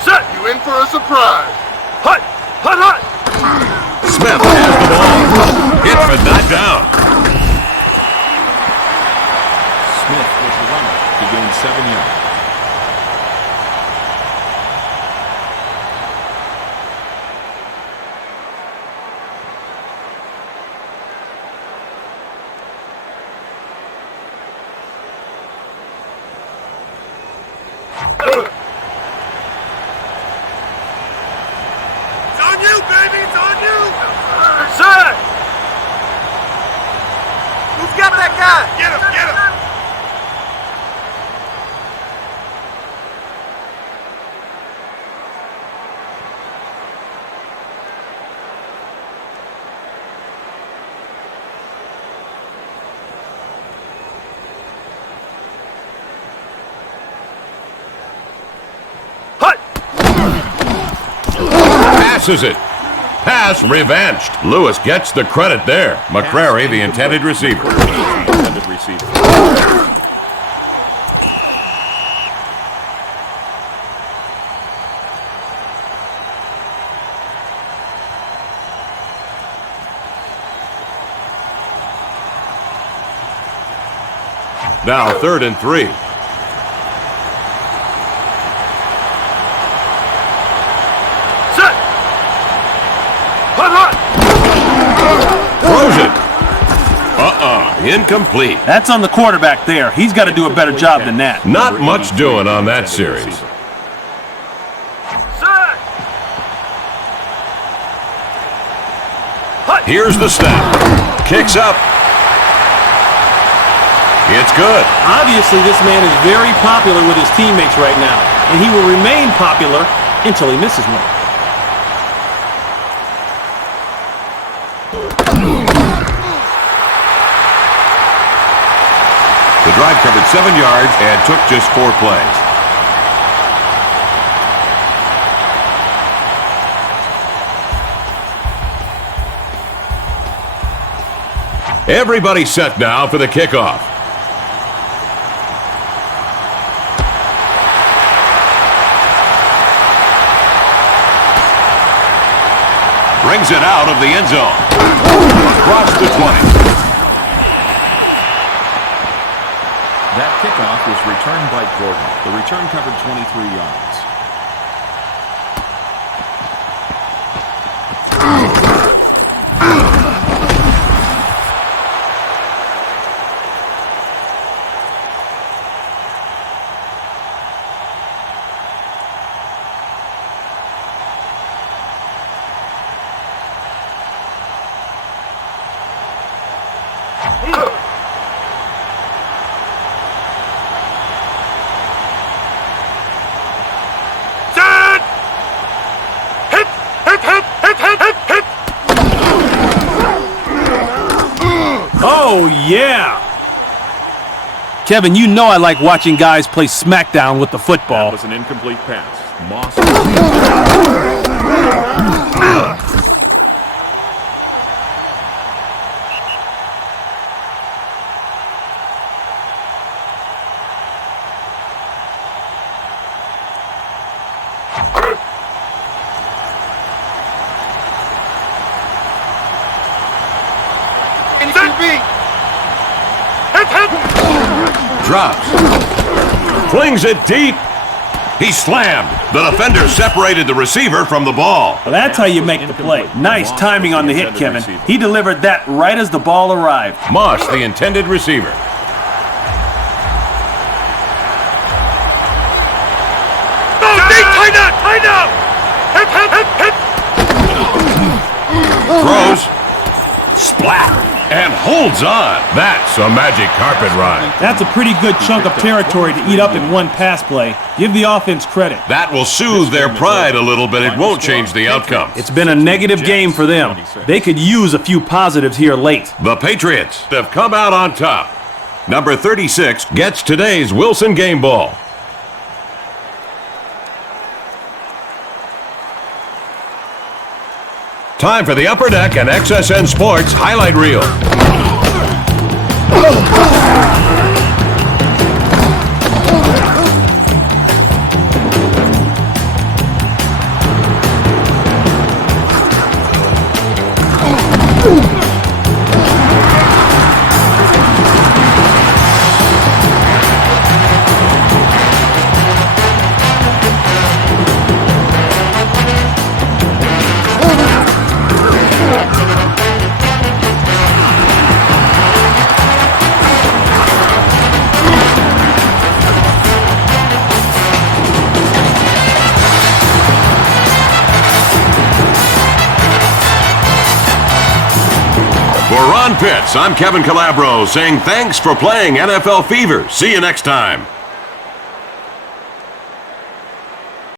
Set! You in for a surprise. Hut! Hut! Hut! Smith has the ball. Hit but not down. Smith was the runner. He gained 7 yards. It's on you, baby! It's on you! Set! Who's got that guy? Get him! Get him! Hut! Passes it. Pass revamped. Lewis gets the credit there. McCrary, the intended receiver. Intended receiver. Now 3rd and 3. Set! Hut! Hut! Incomplete. That's on the quarterback there. He's got to do a better job than that. Not much doing on that series. Here's the snap. Kicks up. It's good. Obviously, this man is very popular with his teammates right now, and he will remain popular until he misses one. The drive covered 7 yards and took just 4 plays. Everybody set now for the kickoff. Brings it out of the end zone. Across the 20. That kickoff was returned by Gordon. The return covered 23 yards. Oh, yeah! Kevin, you know I like watching guys play smackdown with the football. That was an incomplete pass. Moss. Drops. Flings it deep. He slammed. The defender separated the receiver from the ball. Well, that's how you make the play. Nice timing on the hit, Kevin. He delivered that right as the ball arrived. Moss, the intended receiver. Throws. Splat. And holds on. That's a magic carpet ride. That's a pretty good chunk of territory to eat up in one pass play. Give the offense credit. That will soothe their pride a little, but it won't change the outcome. It's been a negative game for them. They could use a few positives here late. The Patriots have come out on top. Number 36 gets today's Wilson game ball. Time for the Upper Deck and XSN Sports highlight reel. For Ron Pitts, I'm Kevin Calabro saying thanks for playing NFL Fever. See you next time.